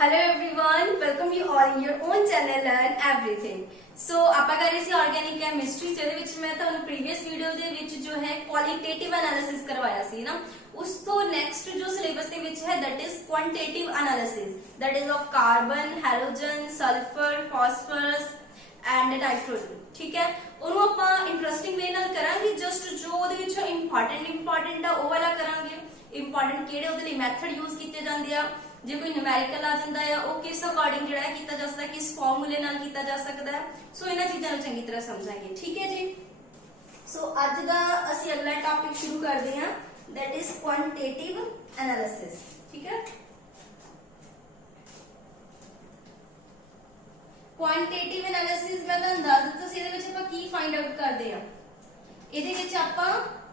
Hello everyone, welcome you all in your own channel learn everything. So ਆਪਾਂ ਕਰ ਰਹੇ ਸੀ organic chemistry, ਜਿਹਦੇ ਵਿੱਚ ਮੈਂ ਤੁਹਾਨੂੰ ਪ੍ਰੀਵੀਅਸ ਵੀਡੀਓ ਦੇ ਵਿੱਚ ਜੋ ਹੈ ਕੁਆਲੀਟੇਟਿਵ ਐਨਾਲਿਸਿਸ ਕਰਵਾਇਆ ਸੀ ਨਾ। ਉਸ ਤੋਂ ਨੈਕਸਟ ਜੋ ਸਿਲੇਬਸ ਦੇ ਵਿੱਚ ਹੈ that is quantitative analysis, that is of carbon, halogen, sulphur, phosphorus and nitrogen. ठीक है, ਉਹਨੂੰ ਆਪਾਂ ਇੰਟਰਸਟਿੰਗ ਵੇ ਨਾਲ ਕਰਾਂਗੇ। ਜਸਟ ਜੋ ਉਹਦੇ ਵਿੱਚੋਂ ਇੰਪੋਰਟੈਂਟ ਆ ਉਹ ਵਾਲਾ ਕਰਾਂਗੇ। ਇੰਪੋਰਟੈਂਟ ਕਿਹੜੇ ਉਹਦੇ ਲਈ ਮੈਥਡ ਯੂਜ਼ ਕੀਤੇ ਜਾਂਦੇ ਆ, ਜੇ ਕੋਈ ਨਿਊਮੈਰੀਕਲ ਆ ਜਾਂਦਾ ਹੈ ਉਹ ਕਿਸ ਅਕੋਰਡਿੰਗ ਜਿਹੜਾ ਹੈ ਕੀਤਾ ਜਾ ਸਕਦਾ, ਕਿਸ ਫਾਰਮੂਲੇ ਨਾਲ ਕੀਤਾ ਜਾ ਸਕਦਾ ਹੈ। ਸੋ ਇਹਨਾਂ ਚੀਜ਼ਾਂ ਨੂੰ ਚੰਗੀ ਤਰ੍ਹਾਂ ਸਮਝਾਂਗੇ। ਠੀਕ ਹੈ ਜੀ। ਸੋ ਅੱਜ ਦਾ ਅਸੀਂ ਅਗਲਾ ਟਾਪਿਕ ਸ਼ੁਰੂ ਕਰਦੇ ਹਾਂ, ਦੈਟ ਇਜ਼ ਕੁਆਂਟੀਟੇਟਿਵ ਐਨਾਲਿਸਿਸ। ਠੀਕ ਹੈ, ਕੁਆਂਟੀਟੇਟਿਵ ਐਨਾਲਿਸਿਸ ਮੈਂ ਤੁਹਾਨੂੰ ਦੱਸ ਦਿੱਤਾ ਸੀ। ਇਹਦੇ ਵਿੱਚ ਆਪਾਂ ਕੀ ਫਾਈਂਡ ਆਊਟ ਕਰਦੇ ਆ, ਇਹਦੇ ਵਿੱਚ ਆਪਾਂ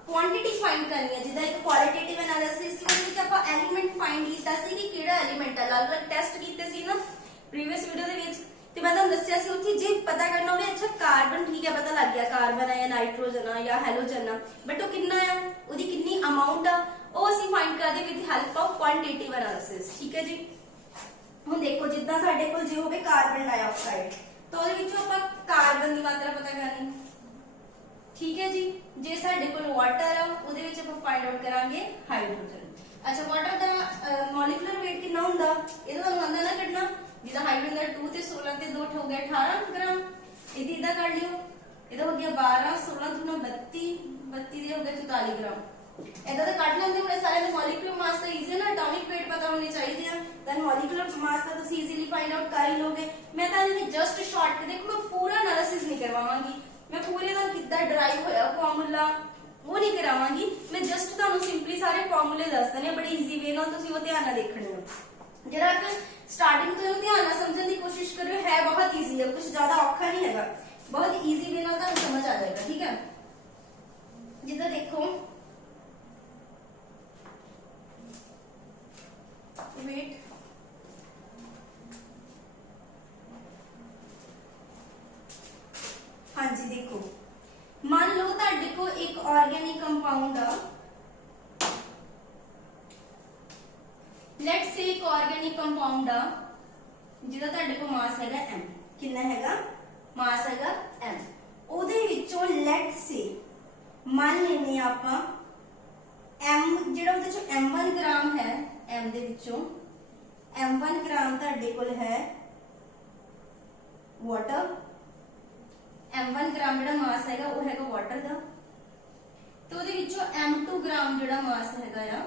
ਕੁਆਂਟੀਟੀ ਫਾਈਂਡ ਕਰਨੀ ਹੈ। ਜਿੱਦਾਂ ਇੱਕ ਕੁਆਲੀਟੇਟਿਵ ਐਨਾਲਿਸਿਸ ਸੀ, ਉਹਦੇ ਵਿੱਚ ਆਪਾਂ ਐਲੀਮੈਂਟ ਫਾਈਂਡ ਕੀਤਾ ਸੀ ਕਿ ਕਿਹੜਾ ਐਲੀਮੈਂਟ ਹੈ। ਅਲੱਗ-ਅਲੱਗ ਟੈਸਟ ਕੀਤੇ ਸੀ ਨਾ ਪ੍ਰੀਵੀਅਸ ਵੀਡੀਓ ਦੇ ਵਿੱਚ, ਤੇ ਮੈਂ ਤੁਹਾਨੂੰ ਦੱਸਿਆ ਸੀ ਉੱਥੇ ਜੇ ਪਤਾ ਕਰਨਾ ਹੋਵੇ, ਅੱਛਾ ਕਾਰਬਨ ਠੀਕ ਹੈ ਪਤਾ ਲੱਗ ਗਿਆ ਕਾਰਬਨ ਹੈ ਜਾਂ ਨਾਈਟ੍ਰੋਜਨ ਆ ਜਾਂ ਹੈਲੋਜਨ ਆ, ਬਟ ਉਹ ਕਿੰਨਾ ਆ, ਉਹਦੀ ਕਿੰਨੀ ਅਮਾਉਂਟ ਆ, ਉਹ ਅਸੀਂ ਫਾਈਂਡ ਕਰਦੇ with help of quantitative analysis. ਠੀਕ ਹੈ ਜੀ। ਹੁਣ ਦੇਖੋ ਜਿੱਦਾਂ ਸਾਡੇ ਕੋਲ ਜੇ ਹੋਵੇ ਕਾਰਬਨ ਡਾਈਆਕਸਾਈਡ, ਤਾਂ ਉਹਦੇ ਵਿੱਚੋਂ ਆਪਾਂ ਕਾਰਬਨ ਦੀ ਮਾਤਰਾ ਪਤਾ ਕਰਨੀ। ਠੀਕ ਹੈ ਜੀ। ਜੇ ਸਾਡੇ ਕੋਲ ਵਾਟਰ ਆ, ਉਹਦੇ ਵਿੱਚ ਆਪਾਂ ਫਾਈਂਡ ਆਊਟ ਕਰਾਂਗੇ ਹਾਈਡਰੋਜਨ। ਅੱਛਾ, ਵਾਟਰ ਦਾ ਮੋਲੀਕੂਲਰ weight ਕਿੰਨਾ ਹੁੰਦਾ, ਇਹਦਾ ਤੁਹਾਨੂੰ ਆਂਦਾ ਨਾ ਕੱਢਣਾ। ਜਿੱਦਾਂ ਹਾਈਡਰੋਜਨ ਦਾ 2 ਤੇ 16 ਤੇ 2 ਹੋ ਗਿਆ 18 ਗ੍ਰਾਮ। ਇਹਦੀ ਇਹਦਾ ਕੱਢ ਲਿਓ, ਇਹਦਾ ਹੋ ਗਿਆ 12, 16 ਦੂਣਾ 32, 32 ਦੇ ਹੋ ਗਿਆ 44 ਗ੍ਰਾਮ। ਇਹਦਾ ਤਾਂ ਕੱਢ ਲੈਂਦੇ। ਹੁਣ ਸਾਰੇ ਦੇ ਮੋਲੀਕੂਲਰ ਮਾਸ ਤਾਂ ਈਜ਼ੀ ਨਾ, ਐਟੋਮਿਕ weight ਪਤਾ ਹੋਣੇ ਚਾਹੀਦੇ ਆ, ਤਾਂ ਮੋਲੀਕੂਲਰ ਮਾਸ ਤਾਂ ਤੁਸੀਂ ਈਜ਼ੀਲੀ ਫਾਈਂਡ ਆਊਟ ਕਰ ਹੀ ਲੋਗੇ। ਮੈਂ ਤਾਂ ਇਹਦੀ ਜਸਟ ਸ਼ਾਰਟ ਦੇਖੋ, ਮੈਂ ਪੂਰਾ ਐਨਾਲਿਸਿਸ ਨਹੀਂ ਕਰਵਾਵਾਂਗੀ, ਮੈਂ ਪੂਰੇ ਦਾ ਕਿੱਦਾਂ ਡਰਾਈਵ ਹੋਇਆ ਫਾਰਮੂਲਾ ਉਹ ਨਹੀਂ ਕਰਾਵਾਂਗੀ। ਮੈਂ ਜਸਟ ਤੁਹਾਨੂੰ ਸਿੰਪਲੀ ਸਾਰੇ ਫਾਰਮੂਲੇ ਦੱਸ ਦਨੇ, ਬੜੇ ਈਜ਼ੀ ਵੇ ਨਾਲ ਤੁਸੀਂ ਉਹ ਧਿਆਨ ਨਾਲ ਦੇਖਣੇ ਹੋ। ਜਰਾ ਕਿ ਸਟਾਰਟਿੰਗ ਤੋਂ ਇਹਨੂੰ ਧਿਆਨ ਨਾਲ ਸਮਝਣ ਦੀ ਕੋਸ਼ਿਸ਼ ਕਰਿਓ, ਹੈ ਬਹੁਤ ਈਜ਼ੀ ਹੈ, ਕੁਝ ਜ਼ਿਆਦਾ ਔਖਾ ਨਹੀਂ ਹੈਗਾ, ਬਹੁਤ ਈਜ਼ੀ ਵੇ ਨਾਲ ਤੁਹਾਨੂੰ ਸਮਝ ਆ ਜਾਏਗਾ। ਠੀਕ ਹੈ, ਜਿੱਦਾਂ ਦੇਖੋ weight हाँ जी, देखो मान लो ਤੁਹਾਡੇ को एक organic compound uh, let's say एक ऑर्गेनिक कंपाउंड आ ਜਿਹਦਾ ਤੁਹਾਡੇ को मास हैगा m, ਕਿੰਨਾ ਹੈਗਾ मास हैगा m। ਉਹਦੇ ਵਿੱਚੋਂ लेट्स से ਮੰਨ ਲੈਨੇ ਆਪਾਂ m, ਜਿਹੜਾ ਉਹਦੇ ਚੋਂ m1 ਗ੍ਰਾਮ ਹੈ, m ਦੇ ਵਿੱਚੋਂ m1 ਗ੍ਰਾਮ ਤੁਹਾਡੇ ਕੋਲ ਹੈ ਵਾਟਰ। m1 ਗ੍ਰਾਮ ਜਿਹੜਾ ਮਾਸ ਹੈਗਾ ਉਹ ਹੈਗਾ ਵਾਟਰ ਦਾ, ਤੇ ਉਹਦੇ ਵਿੱਚੋਂ m2 ਗ੍ਰਾਮ ਜਿਹੜਾ ਮਾਸ ਹੈਗਾ ਆ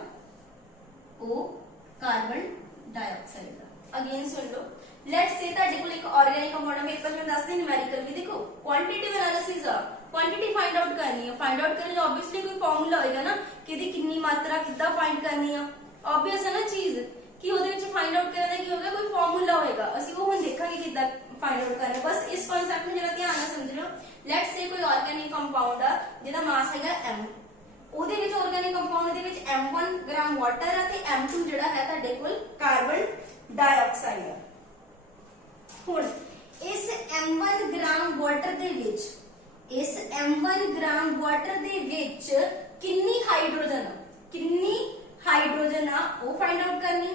ਉਹ ਕਾਰਬਨ ਡਾਈਆਕਸਾਈਡ ਦਾ। ਅਗੇਨ ਸੁਣ ਲਓ, ਲੈਟਸ ਸੇ ਤੁਹਾਡੇ ਕੋਲ ਇੱਕ ਆਰਗੈਨਿਕ ਕੰਪਾਊਂਡ ਹੈ, ਪੇਪਰ ਵਿੱਚ ਦੱਸਦੇ ਨਿਊਮੈਰੀਕਲ ਵੀ ਦੇਖੋ ਕੁਆਂਟੀਟਿਵ ਐਨਾਲਿਸਿਸ ਆ, ਕੁਆਂਟੀਟੀ ਫਾਈਂਡ ਆਊਟ ਕਰਨੀ ਹੈ। ਫਾਈਂਡ ਆਊਟ ਕਰਨ ਲਈ ਆਬਵੀਅਸਲੀ ਕੋਈ ਫਾਰਮੂਲਾ ਹੋਏਗਾ ਨਾ ਕਿ ਇਹਦੀ ਕਿੰਨੀ ਮਾਤਰਾ ਕਿੱਦਾਂ ਫਾਈਂਡ ਕਰਨੀ ਆ। ਆਬਵੀਅਸ ਹੈ ਨਾ ਚੀਜ਼ ਕਿ ਉਹਦੇ ਵਿੱਚ ਫਾਈਂਡ ਆਊਟ ਕਰਨ ਦਾ ਕੀ ਹੋਗਾ, ਕੋਈ ਫਾਰਮੂਲਾ ਹੋਏਗਾ, ਅਸੀਂ ਉਹ ਹੁਣ ਦੇਖਾਂਗੇ ਕਿੱਦਾਂ ਫਾਈਂਡ ਆਊਟ ਕਰਨਾ। ਬਸ ਇਸ ਕਨਸੈਪਟ ਨੂੰ ਜਰਾ ਧਿਆਨ ਨਾਲ ਸਮਝ ਲਓ। ਲੈਟਸ ਸੇ ਕੋਈ ਆਰਗੈਨਿਕ ਕੰਪਾਊਂਡ ਆ ਜਿਹਦਾ ਮਾਸ ਹੈਗਾ m, ਉਹਦੇ ਵਿੱਚ ਆਰਗੈਨਿਕ ਕੰਪਾਊਂਡ ਦੇ ਵਿੱਚ m1 ਗ੍ਰਾਮ ਵਾਟਰ ਆ ਤੇ m2 ਜਿਹੜਾ ਹੈ ਤੁਹਾਡੇ ਕੋਲ ਕਾਰਬਨ ਡਾਈਆਕਸਾਈਡ ਆ। ਹੁਣ ਇਸ m1 ਗ੍ਰਾਮ ਵਾਟਰ ਦੇ ਵਿੱਚ, ਇਸ m1 ਗ੍ਰਾਮ ਵਾਟਰ ਦੇ ਵਿੱਚ ਕਿੰਨੀ ਹਾਈਡਰੋਜਨ ਆ, ਕਿੰਨੀ ਹਾਈਡਰੋਜਨ ਆ ਉਹ ਫਾਈਂਡ ਆਊਟ ਕਰਨੀ।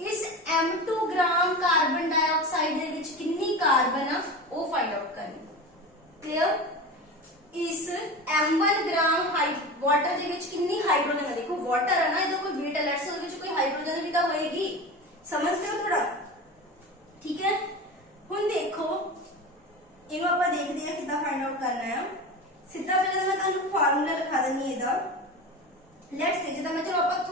ਇਸ m2 ਗ੍ਰਾਮ ਕਾਰਬਨ ਡਾਈਆਕਸਾਈਡ ਦੇ ਵਿੱਚ ਕਿੰਨੀ ਕਾਰਬਨ ਆ ਉਹ ਫਾਈਂਡ ਆਊਟ ਕਰਨੀ। ਕਲੀਅਰ। ਇਸ m1 ਗ੍ਰਾਮ ਵਾਟਰ ਦੇ ਵਿੱਚ ਕਿੰਨੀ ਹਾਈਡਰੋਜਨ ਹੈ, ਦੇਖੋ ਵਾਟਰ ਹੈ ਨਾ, ਇਹਦਾ ਕੋਈ weight ਹੈ, ਲੈਟਸ ਉਹਦੇ ਵਿੱਚ ਕੋਈ ਹਾਈਡਰੋਜਨ ਵੀ ਤਾਂ ਹੋਏਗੀ, ਸਮਝਦੇ ਹੋ ਥੋੜਾ। ਠੀਕ ਹੈ, ਹੁਣ ਦੇਖੋ ਇਹਨੂੰ ਆਪਾਂ ਦੇਖਦੇ ਹਾਂ ਕਿੱਦਾਂ ਫਾਈਂਡ ਆਊਟ ਕਰਨਾ ਹੈ। ਸਿੱਧਾ ਪਹਿਲਾਂ ਮੈਂ ਤੁਹਾਨੂੰ ਫਾਰਮੂਲਾ ਲਿਖਾ ਦਿੰਨੀ ਇਹਦਾ। ਲੈਟਸ ਸੇ ਜਿੱਦਾਂ ਮੈਂ ਚਲੋ ਆਪਾਂ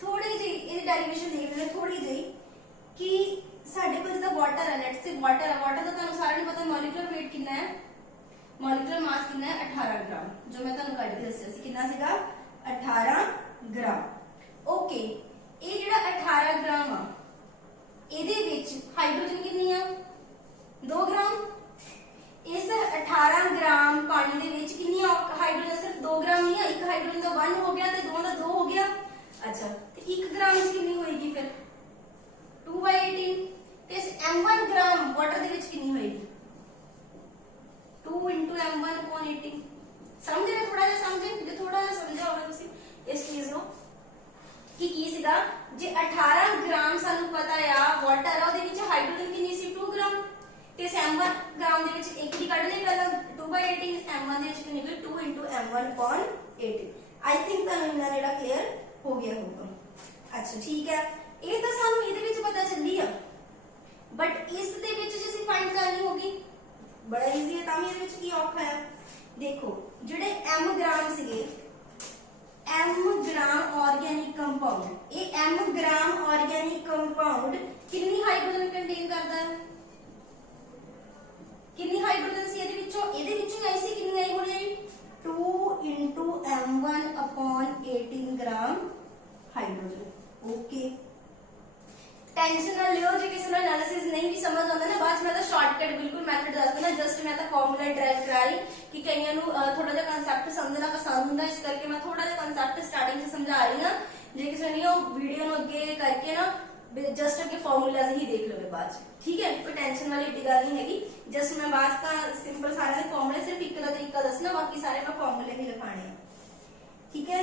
ਥੋੜੀ ਜਿਹੀ ਇਹਦੀ ਡੈਰੀਵੇਸ਼ਨ ਦੇਖ ਲੈਂਦੇ ਥੋੜੀ ਜਿਹੀ, ਕਿ ਸਾਡੇ ਕੋਲ ਜਿੱਦਾਂ ਵਾਟਰ ਹੈ, ਲੈਟਸ ਸੇ ਵਾਟਰ ਹੈ, ਵਾਟਰ ਦਾ ਤੁਹਾਨੂੰ ਸਾਰਿਆਂ ਨੂੰ ਪਤਾ ਮੋਲੀਕੂਲਰ weight ਕਿੰਨਾ ਹੈ, ਮੋਲੀਕੂਲਰ ਮਾਸ ਕਿੰਨਾ ਹੈ 18 ਗ੍ਰਾਮ, ਜੋ ਮੈਂ ਤੁਹਾਨੂੰ ਕੱਢ ਕੇ ਦੱਸਿਆ ਸੀ ਕਿੰਨਾ ਸੀਗਾ 18 ਗ੍ਰਾਮ। ਓਕੇ, ਇਹ ਜਿਹੜਾ 18 ਗ੍ਰਾਮ ਆ ਇਹਦੇ ਵਿੱਚ ਹਾਈਡਰੋਜਨ ਕਿੰਨੀ ਆ 2 ਗ੍ਰਾਮ। ਇਸ 18 ਗ੍ਰਾਮ ਪਾਣੀ ਦੇ ਵਿੱਚ ਕਿੰਨੀ ਹਾਈਡਰੋਜਨ, ਸਿਰਫ 2 ਗ੍ਰਾਮ ਨਹੀਂ ਆ, ਇੱਕ ਹਾਈਡਰੋਜਨ ਦਾ 1 ਹੋ ਗਿਆ ਤੇ 2 ਦਾ 2 ਹੋ ਗਿਆ। ਅੱਛਾ, ਤੇ 1 ਗ੍ਰਾਮ ਵਿੱਚ ਕਿੰਨੀ ਹੋਏਗੀ ਫਿਰ 2/18, ਤੇ ਇਸ m1 ਗ੍ਰਾਮ ਵਾਟਰ ਦੇ ਵਿੱਚ ਕਿੰਨੀ ਹੋਏਗੀ 2 × m1/18। ਸਮਝ ਰਹੇ, ਥੋੜਾ ਜਿਹਾ ਸਮਝੇ, ਜੇ ਥੋੜਾ ਜਿਹਾ ਸਮਝਿਆ ਹੋਵੇ ਤੁਸੀਂ ਇਸ ਚੀਜ਼ ਨੂੰ कि की सीगा जे 18 ग्राम सानू पता आ वाटर m1/18। आई थिंक ਤੁਹਾਨੂੰ ਇੰਨਾ ਜਿਹੜਾ ਕਲੀਅਰ ਹੋ ਗਿਆ ਹੋਊਗਾ। ਅੱਛਾ ਠੀਕ ਹੈ, ਇਹ ਤਾਂ ਸਾਨੂੰ ਇਹਦੇ ਵਿੱਚ ਪਤਾ ਚੱਲੀ ਆ, ਬਟ ਇਸ ਦੇ ਵਿੱਚ ਜੇ ਅਸੀਂ ਫਾਈਂਡ ਕਰਨੀ ਹੋਗੀ ਬੜਾ ਈਜ਼ੀ ਹੈ। ਤਾਂ ਵੀ ਇਹਦੇ ਵਿੱਚ ਕੀ ਔਖਾ ਹੈ, ਦੇਖੋ ਜਿਹੜੇ m ਗ੍ਰਾਮ ਸੀਗੇ, m ਗ੍ਰਾਮ ਆਰਗੈਨਿਕ ਕੰਪਾਊਂਡ, ਇਹ m ਗ੍ਰਾਮ ਆਰਗੈਨਿਕ ਕੰਪਾਊਂਡ ਕਿੰਨੀ ਹਾਈਡਰੋਜਨ ਕੰਟੇਨ ਕਰਦਾ ਹੈ, कितनी हाइड्रोजन सी ਇਹਦੇ ਵਿੱਚੋਂ ਆਈ ਸੀ, ਕਿੰਨੀ ਆਈ ਹੋਣੀ 2 m1/18 gram hydrogen. Okay, tension ना लियो, जो किसी ने एनालिसिस नहीं भी समझ आता ना, बाद में तो शॉर्टकट बिल्कुल मेथड दस देना, जस्ट मैं तो फार्मूला ड्राइव करा रही कि कईयां नु थोड़ा जिहा कांसेप्ट समझना पसंद हुंदा, इस करके मैं थोड़ा जिहा कांसेप्ट स्टार्टिंग से समझा रही हां। जे किसी ने वीडियो नु अगे करके ना जस्ट अगे फार्मूलाज ही देख लोगे बाद, ठीक है, कोई टेंशन वाली एडी गल नहीं हैगी। जस्ट मैं बात का सिंपल सारे दे फार्मूले सिर्फ एक दा तरीका दसना, बाकी सारे मैं फार्मूले ही लिखाने हैं, ठीक है।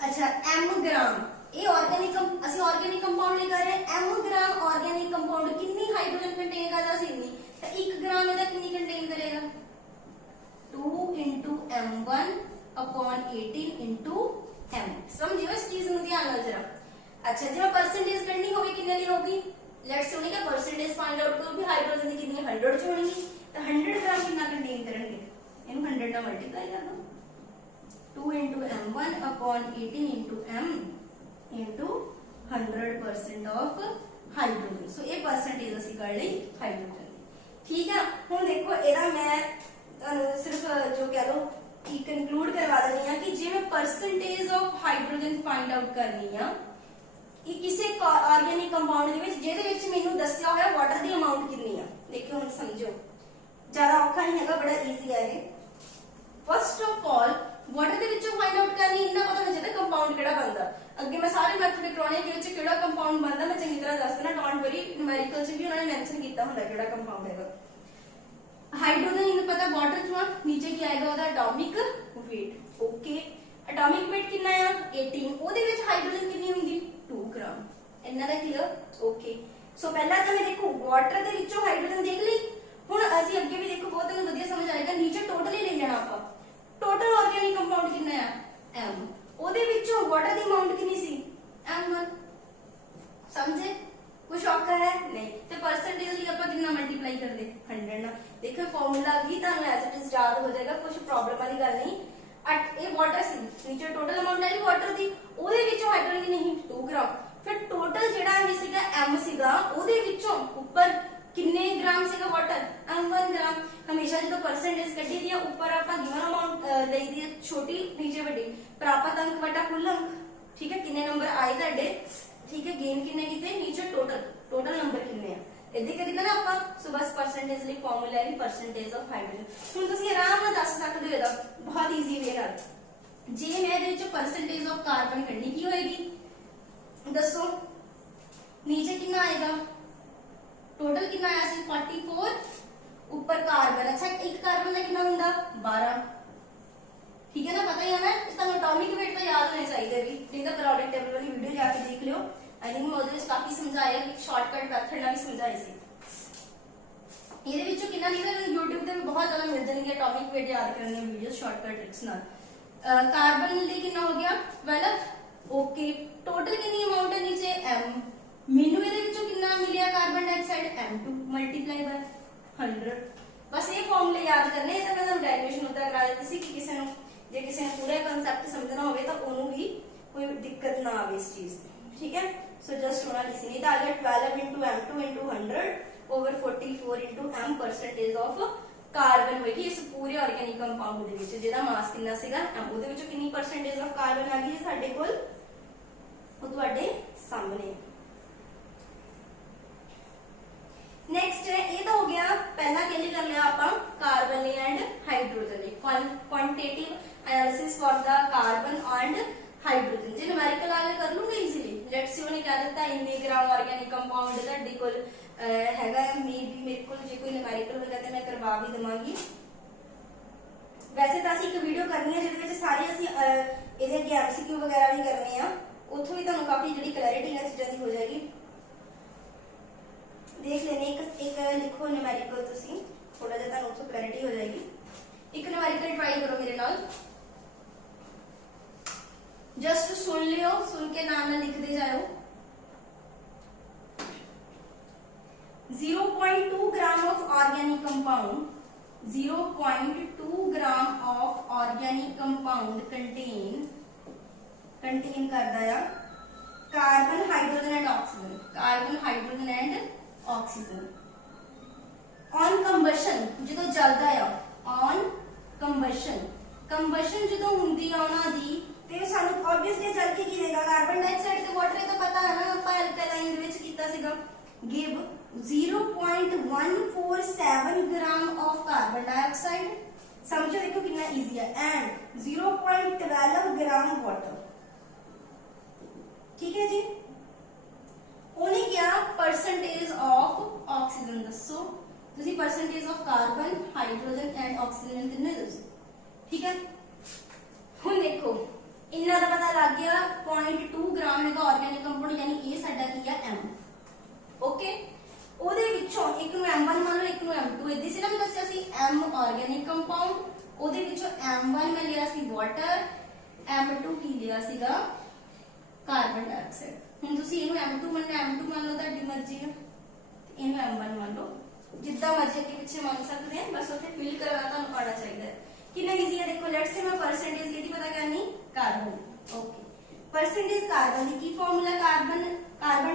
अच्छा, m ग्राम ये ऑर्गेनिक असि ऑर्गेनिक कंपाउंड लिख रहे हैं, m ग्राम ऑर्गेनिक कंपाउंड कितनी हाइड्रोजन कंटेन करता सी इतनी, तो 1 ग्राम ਇਹਦਾ कितनी कंटेन करेगा 2 × m1/18 × m। समझियो इस चीज ਨੂੰ ध्यान ਨਾਲ जरा। अच्छा, जो परसेंटेज करनी होगी कितने की होगी, लेट्स से क्या परसेंटेज फाइंड आउट करो भी हाइड्रोजन की कितनी 100 च होनी, तो 100 ग्राम कितना कंटेन करेंगे, इनको 100 ना मल्टीप्लाई कर दो, 2 × m1/18 × m into 100% of hydrogen. सो ये परसेंटेज ਅਸੀਂ कर ਲਈ हाइड्रोजन, ठीक है। ਹੁਣ देखो ਇਹਦਾ मैं सिर्फ जो कह लो कि कंक्लूड करवा देनी है कि जे मैं percentage of hydrogen find out करनी है कि किसी ऑर्गेनिक कंपाउंड ਦੇ ਵਿੱਚ ਜਿਹਦੇ ਵਿੱਚ ਮੈਨੂੰ ਦੱਸਿਆ ਹੋਇਆ ਵਾਟਰ ਦੀ ਅਮਾਉਂਟ ਕਿੰਨੀ ਆ। ਦੇਖਿਓ ਹੁਣ ਸਮਝੋ, ਜ਼ਿਆਦਾ ਔਖਾ ਨਹੀਂ ਹੈਗਾ, ਬੜਾ ਈਜ਼ੀ ਹੈ ਇਹ। ਫਸਟ ਆਫ ਆਲ ਵਾਟਰ ਦੇ ਵਿੱਚੋਂ ਫਾਈਂਡ ਆਊਟ ਕਰਨੀ, ਇੰਨਾ ਪਤਾ ਹੋਣਾ ਚਾਹੀਦਾ ਕੰਪਾਊਂਡ ਕਿਹੜਾ ਬਣਦਾ। ਅੱਗੇ ਮੈਂ ਸਾਰੇ ਮੈਥਡ ਕਰਾਉਣੇ ਕਿ ਵਿੱਚ ਕਿਹੜਾ ਕੰਪਾਊਂਡ ਬਣਦਾ ਮੈਂ ਚੰਗੀ ਤਰ੍ਹਾਂ ਦੱਸ ਦੇਣਾ, ਡੋਂਟ ਵਰੀ, ਨਿਊਮੈਰੀਕਲ ਚ ਵੀ ਉਹਨਾਂ ਨੇ ਮੈਂਸ਼ਨ ਕੀਤਾ ਹੁੰਦਾ ਕਿਹੜਾ ਕੰਪਾਊਂਡ ਹੈਗਾ। हाइड्रोजन इन्हें पता वाटर चुआ, नीचे की आएगा ਉਹਦਾ atomic weight. Okay, atomic weight कितना है 18, ਉਹਦੇ ਵਿੱਚ ਹਾਈਡਰੋਜਨ ਕਿੰਨੀ ਹੁੰਦੀ 2 ग्राम। ਇੰਨਾ ਦਾ ਕਲੀਅਰ। ओके, सो पहला ਤਾਂ मैं देखो वाटर ਦੇ ਵਿੱਚੋਂ ਹਾਈਡਰੋਜਨ ਦੇਖ ਲਈ। ਹੁਣ ਅਸੀਂ ਅੱਗੇ ਵੀ ਦੇਖੋ ਬਹੁਤ ਤੁਹਾਨੂੰ ਵਧੀਆ ਸਮਝ ਆਏਗਾ, ਨੀਚੇ ਟੋਟਲ ਹੀ ਲੈ ਲੈਣਾ ਆਪਾਂ। ਟੋਟਲ ਆਰਗੈਨਿਕ ਕੰਪਾਊਂਡ ਕਿੰਨਾ ਹੈ m, ਉਹਦੇ ਵਿੱਚੋਂ ਵਾटर ਦੀ ਅਮਾਉਂਟ ਕਿੰਨੀ ਸੀ m1। समझे, कुछ औखा है नहीं। तो परसेंटेज ਲਈ ਆਪਾਂ ਕਿੰਨਾ ਮਲਟੀਪਲਾਈ ਕਰਦੇ 100 ਨਾਲ। देखो फॉर्मूला भी ਤੁਹਾਨੂੰ ਐਜ਼ ਇਟ ਇਜ਼ ਯਾਦ ਹੋ ਜਾਏਗਾ, ਕੁਝ ਪ੍ਰੋਬਲਮ ਵਾਲੀ ਗੱਲ ਨਹੀਂ। ਇਹ ਵਾਟਰ ਸੀ, ਨੀਚੇ ਟੋਟਲ ਅਮਾਉਂਟ ਆਈ ਵਾਟਰ ਦੀ, ਉਹਦੇ ਵਿੱਚੋਂ ਹਾਈਡਰੋਜਨ ਨਹੀਂ 2 ਗ੍ਰਾਮ। ਫਿਰ ਟੋਟਲ ਜਿਹੜਾ ਇਹ ਸੀਗਾ m ਸੀਗਾ, ਉਹਦੇ ਵਿੱਚੋਂ ਉੱਪਰ ਕਿੰਨੇ ਗ੍ਰਾਮ ਸੀਗਾ ਵਾਟਰ m1 ग्राम। ਹਮੇਸ਼ਾ ਜਦੋਂ ਪਰਸੈਂਟੇਜ ਕੱਢੀ ਦੀ ਆ ਉੱਪਰ ਆਪਾਂ ਗਿਵਨ ਅਮਾਉਂਟ ਲਈ ਦੀ ਛੋਟੀ, ਨੀਚੇ ਵੱਡੀ, ਪ੍ਰਾਪਤ ਅੰਕ ਵਟਾ ਕੁੱਲ ਅੰਕ, ਠੀਕ ਹੈ, ਕਿੰਨੇ ਨੰਬਰ ਆਏ ਤੁਹਾਡੇ, ठीक है, गेन किन्ने कीते नीचे टोटल नंबर किन्ने आ इदे करीदा ना ਆਪਾਂ। सो बस परसेंटेज ਲਈ ਫਾਰਮੂਲਾ ਹੈ परसेंटेज ਆਫ ਹਾਈਡਰੋਜਨ। ਹੁਣ ਤੁਸੀਂ ਆਰਾਮ ਨਾਲ ਦੱਸ ਸਕਦੇ ਹੋ ਇਹਦਾ ਬਹੁਤ ਈਜ਼ੀ ਵੇ ਨਾਲ। ਜੇ ਮੈਂ ਇਹਦੇ ਵਿੱਚ परसेंटेज ਆਫ ਕਾਰਬਨ ਕੱਢਣੀ ਕੀ ਹੋਏਗੀ ਦੱਸੋ, नीचे कितना आएगा टोटल कितना आया ਸੀ 44, ऊपर कार्बन। अच्छा, एक कार्बन ਦਾ कितना ਹੁੰਦਾ 12, ठीक है ना, पता ही है ना। इसका एटॉमिक वेट तो याद होना चाहिए भी, नहीं तो पीरियोडिक टेबल वाली वीडियो जाके देख लियो। आई थिंक मैं ਉਹਦੇ ਵਿੱਚ ਕਾਫੀ ਸਮਝਾਇਆ ਕਿ ਸ਼ਾਰਟਕਟ ਮੈਥਡ ਨਾਲ ਵੀ ਸਮਝਾਇਆ ਸੀ। ਇਹਦੇ ਵਿੱਚੋਂ ਕਿੰਨਾ ਨਹੀਂ ਤਾਂ YouTube ਤੇ ਵੀ ਬਹੁਤ ਜ਼ਿਆਦਾ ਮਿਲ ਜਾਣਗੇ ਐਟੋਮਿਕ ਵੇਟ ਯਾਦ ਕਰਨ ਦੀਆਂ ਵੀਡੀਓਜ਼ ਸ਼ਾਰਟਕਟ ਟ੍ਰਿਕਸ ਨਾਲ। ਕਾਰਬਨ ਲਈ ਕਿੰਨਾ ਹੋ ਗਿਆ 12। ਓਕੇ, ਟੋਟਲ ਕਿੰਨੀ ਅਮਾਉਂਟ ਹੈ ਨੀਚੇ m, ਮੈਨੂੰ ਇਹਦੇ ਵਿੱਚੋਂ ਕਿੰਨਾ ਮਿਲਿਆ carbon dioxide m2 multiply by 100। ਬਸ ਇਹ ਫਾਰਮੂਲੇ ਯਾਦ ਕਰਨੇ। ਇਹ ਤਾਂ ਮੈਂ ਤੁਹਾਨੂੰ ਡੈਰੀਵੇਸ਼ਨ ਉਦਾਂ ਕਰਾ ਦਿੱਤੀ ਸੀ ਕਿ ਕਿਸੇ ਨੂੰ ਜੇ ਕਿਸੇ ਨੇ ਪੂਰਾ ਕਨਸੈਪਟ ਸਮਝਣਾ ਹੋਵੇ ਤਾਂ ਉਹਨੂੰ ਵੀ ਕੋਈ ਦਿੱਕਤ ਨਾ ਆਵੇ ਇਸ ਚੀਜ਼ ਦੀ, ਠੀਕ ਹੈ। ਸੋ ਜਸਟ ਹੋਣਾ ਲਿਸੀ ਨਹੀਂ ਤਾਂ ਆ ਗਿਆ 12 × m2 × 100 over 44 × m percentage of carbon ਹੋਏਗੀ ਇਸ ਪੂਰੇ ਆਰਗੈਨਿਕ ਕੰਪਾਊਂਡ ਦੇ ਵਿੱਚ, ਜਿਹਦਾ ਮਾਸ ਕਿੰਨਾ ਸੀਗਾ m, ਉਹਦੇ ਵਿੱਚੋਂ ਕਿੰਨੀ परसेंटेज ਆਫ ਕਾਰਬਨ ਆ ਗਈ ਸਾਡੇ ਕੋਲ, ਉਹ ਤੁਹਾਡੇ ਸਾਹਮਣੇ। नेक्स्ट है, ये तो हो गया पहला कैसे कर लिया ਆਪਾਂ carbon and hydrogen quantitative analysis for the carbon and hydrogen. J numerical वाले कर लूंगे इजीली। लेट्स सी ਉਹਨੇ ਕਹਿ ਦਿੱਤਾ ਇੰਨੇ ਗ੍ਰਾਮ ਆਰਗੈਨਿਕ ਕੰਪਾਊਂਡ ਤੁਹਾਡੇ ਕੋਲ ਹੈਗਾ ਹੈ, ਮੇਰੇ ਕੋਲ ਜੇ ਕੋਈ न्यूमेरिकल ਹੋਵੇਗਾ ਤਾਂ ਮੈਂ ਕਰਵਾ ਵੀ ਦਵਾਂਗੀ। ਵੈਸੇ ਤਾਂ ਅਸੀਂ ਇੱਕ ਵੀਡੀਓ ਕਰਨੀ ਹੈ ਜਿਹਦੇ ਵਿੱਚ ਸਾਰੇ ਅਸੀਂ ਇਹਦੇ ਅੱਗੇ ਐਮਸੀਕਿਊ ਵਗੈਰਾ ਵੀ ਕਰਨੇ ਆ, ਉੱਥੋਂ ਵੀ ਤੁਹਾਨੂੰ ਕਾਫੀ ਜਿਹੜੀ ਕਲੈਰਿਟੀ ਹੈ ਚੀਜ਼ਾਂ ਦੀ ਹੋ ਜਾਏਗੀ। देख लेने एक लिखो न्यूमेरिकल तुसी थोड़ा जिहा तुहानू उत्थों क्लैरिटी हो जाएगी। एक न्यूमेरिकल ट्राई करो मेरे नाल, जस्ट सुन लियो, सुन के नाम ना लिखते जाओ। 0.2 gram of organic compound, 0.2 gram of organic compound contain करता है carbon hydrogen and oxygen, carbon hydrogen and oxygen on combustion, जो जलता है ऑन कंबशन, कंबशन जो होंगी उन्हों की ते सानू ऑब्वियसली चल के की देगा कार्बन डाइऑक्साइड ते वाटर, तो पता है ना ਆਪਾਂ ਐਲਕਾਲਾਈਨ ਦੇ ਵਿੱਚ ਕੀਤਾ ਸੀਗਾ। Give 0.147 gram of carbon dioxide, समझो देखो कितना इजी है, एंड 0.12 ग्राम वाटर, ठीक है जी। उन्हें क्या परसेंटेज ऑफ ऑक्सीजन दसो, ਤੁਸੀਂ percentage of carbon hydrogen and oxygen कितने दसो, ठीक है। ਹੁਣ देखो इन्ना का पता लग गया 0.2 ग्राम है ऑर्गेनिक कंपाउंड, यानी ये साडा की है M, ओके। ਉਹਦੇ ਵਿੱਚੋਂ ਇੱਕ ਨੂੰ M1 ਮੰਨ ਲਓ, ਇੱਕ ਨੂੰ M2, ਇਦਾਂ ਸੀ ਨਾ ਮੈਂ ਦੱਸਿਆ ਸੀ M ਆਰਗੈਨਿਕ ਕੰਪਾਊਂਡ, ਉਹਦੇ ਵਿੱਚੋਂ M1 ਮੈਂ ਲਿਆ ਸੀ ਵਾਟਰ, M2 ਕੀ ਲਿਆ ਸੀਗਾ ਕਾਰਬਨ ਡਾਈਆਕਸਾਈਡ। ਹੁਣ ਤੁਸੀਂ ਇਹਨੂੰ M2 ਮੰਨਣਾ, M2 ਮੰਨ ਲਓ, ਤੁਹਾਡੀ ਮਰਜ਼ੀ ਹੈ, ਇਹਨੂੰ M1 ਮੰਨ ਲਓ, ਜਿੱਦਾਂ ਮਰਜ਼ੀ ਅੱਗੇ ਪਿੱਛੇ ਮੰਨ ਸਕਦੇ ਆ, ਬਸ ਉੱਥੇ ਫਿਲ ਕਰਵਾਉਣਾ ਤੁਹਾਨੂੰ ਆਉਣਾ ਚਾਹੀਦਾ ਹੈ। कितना इजी है देखो, लेट्स से मैं परसेंटेज की पता करनी कार्बन, ओके। परसेंटेज कार्बन की फॉर्मूला कार्बन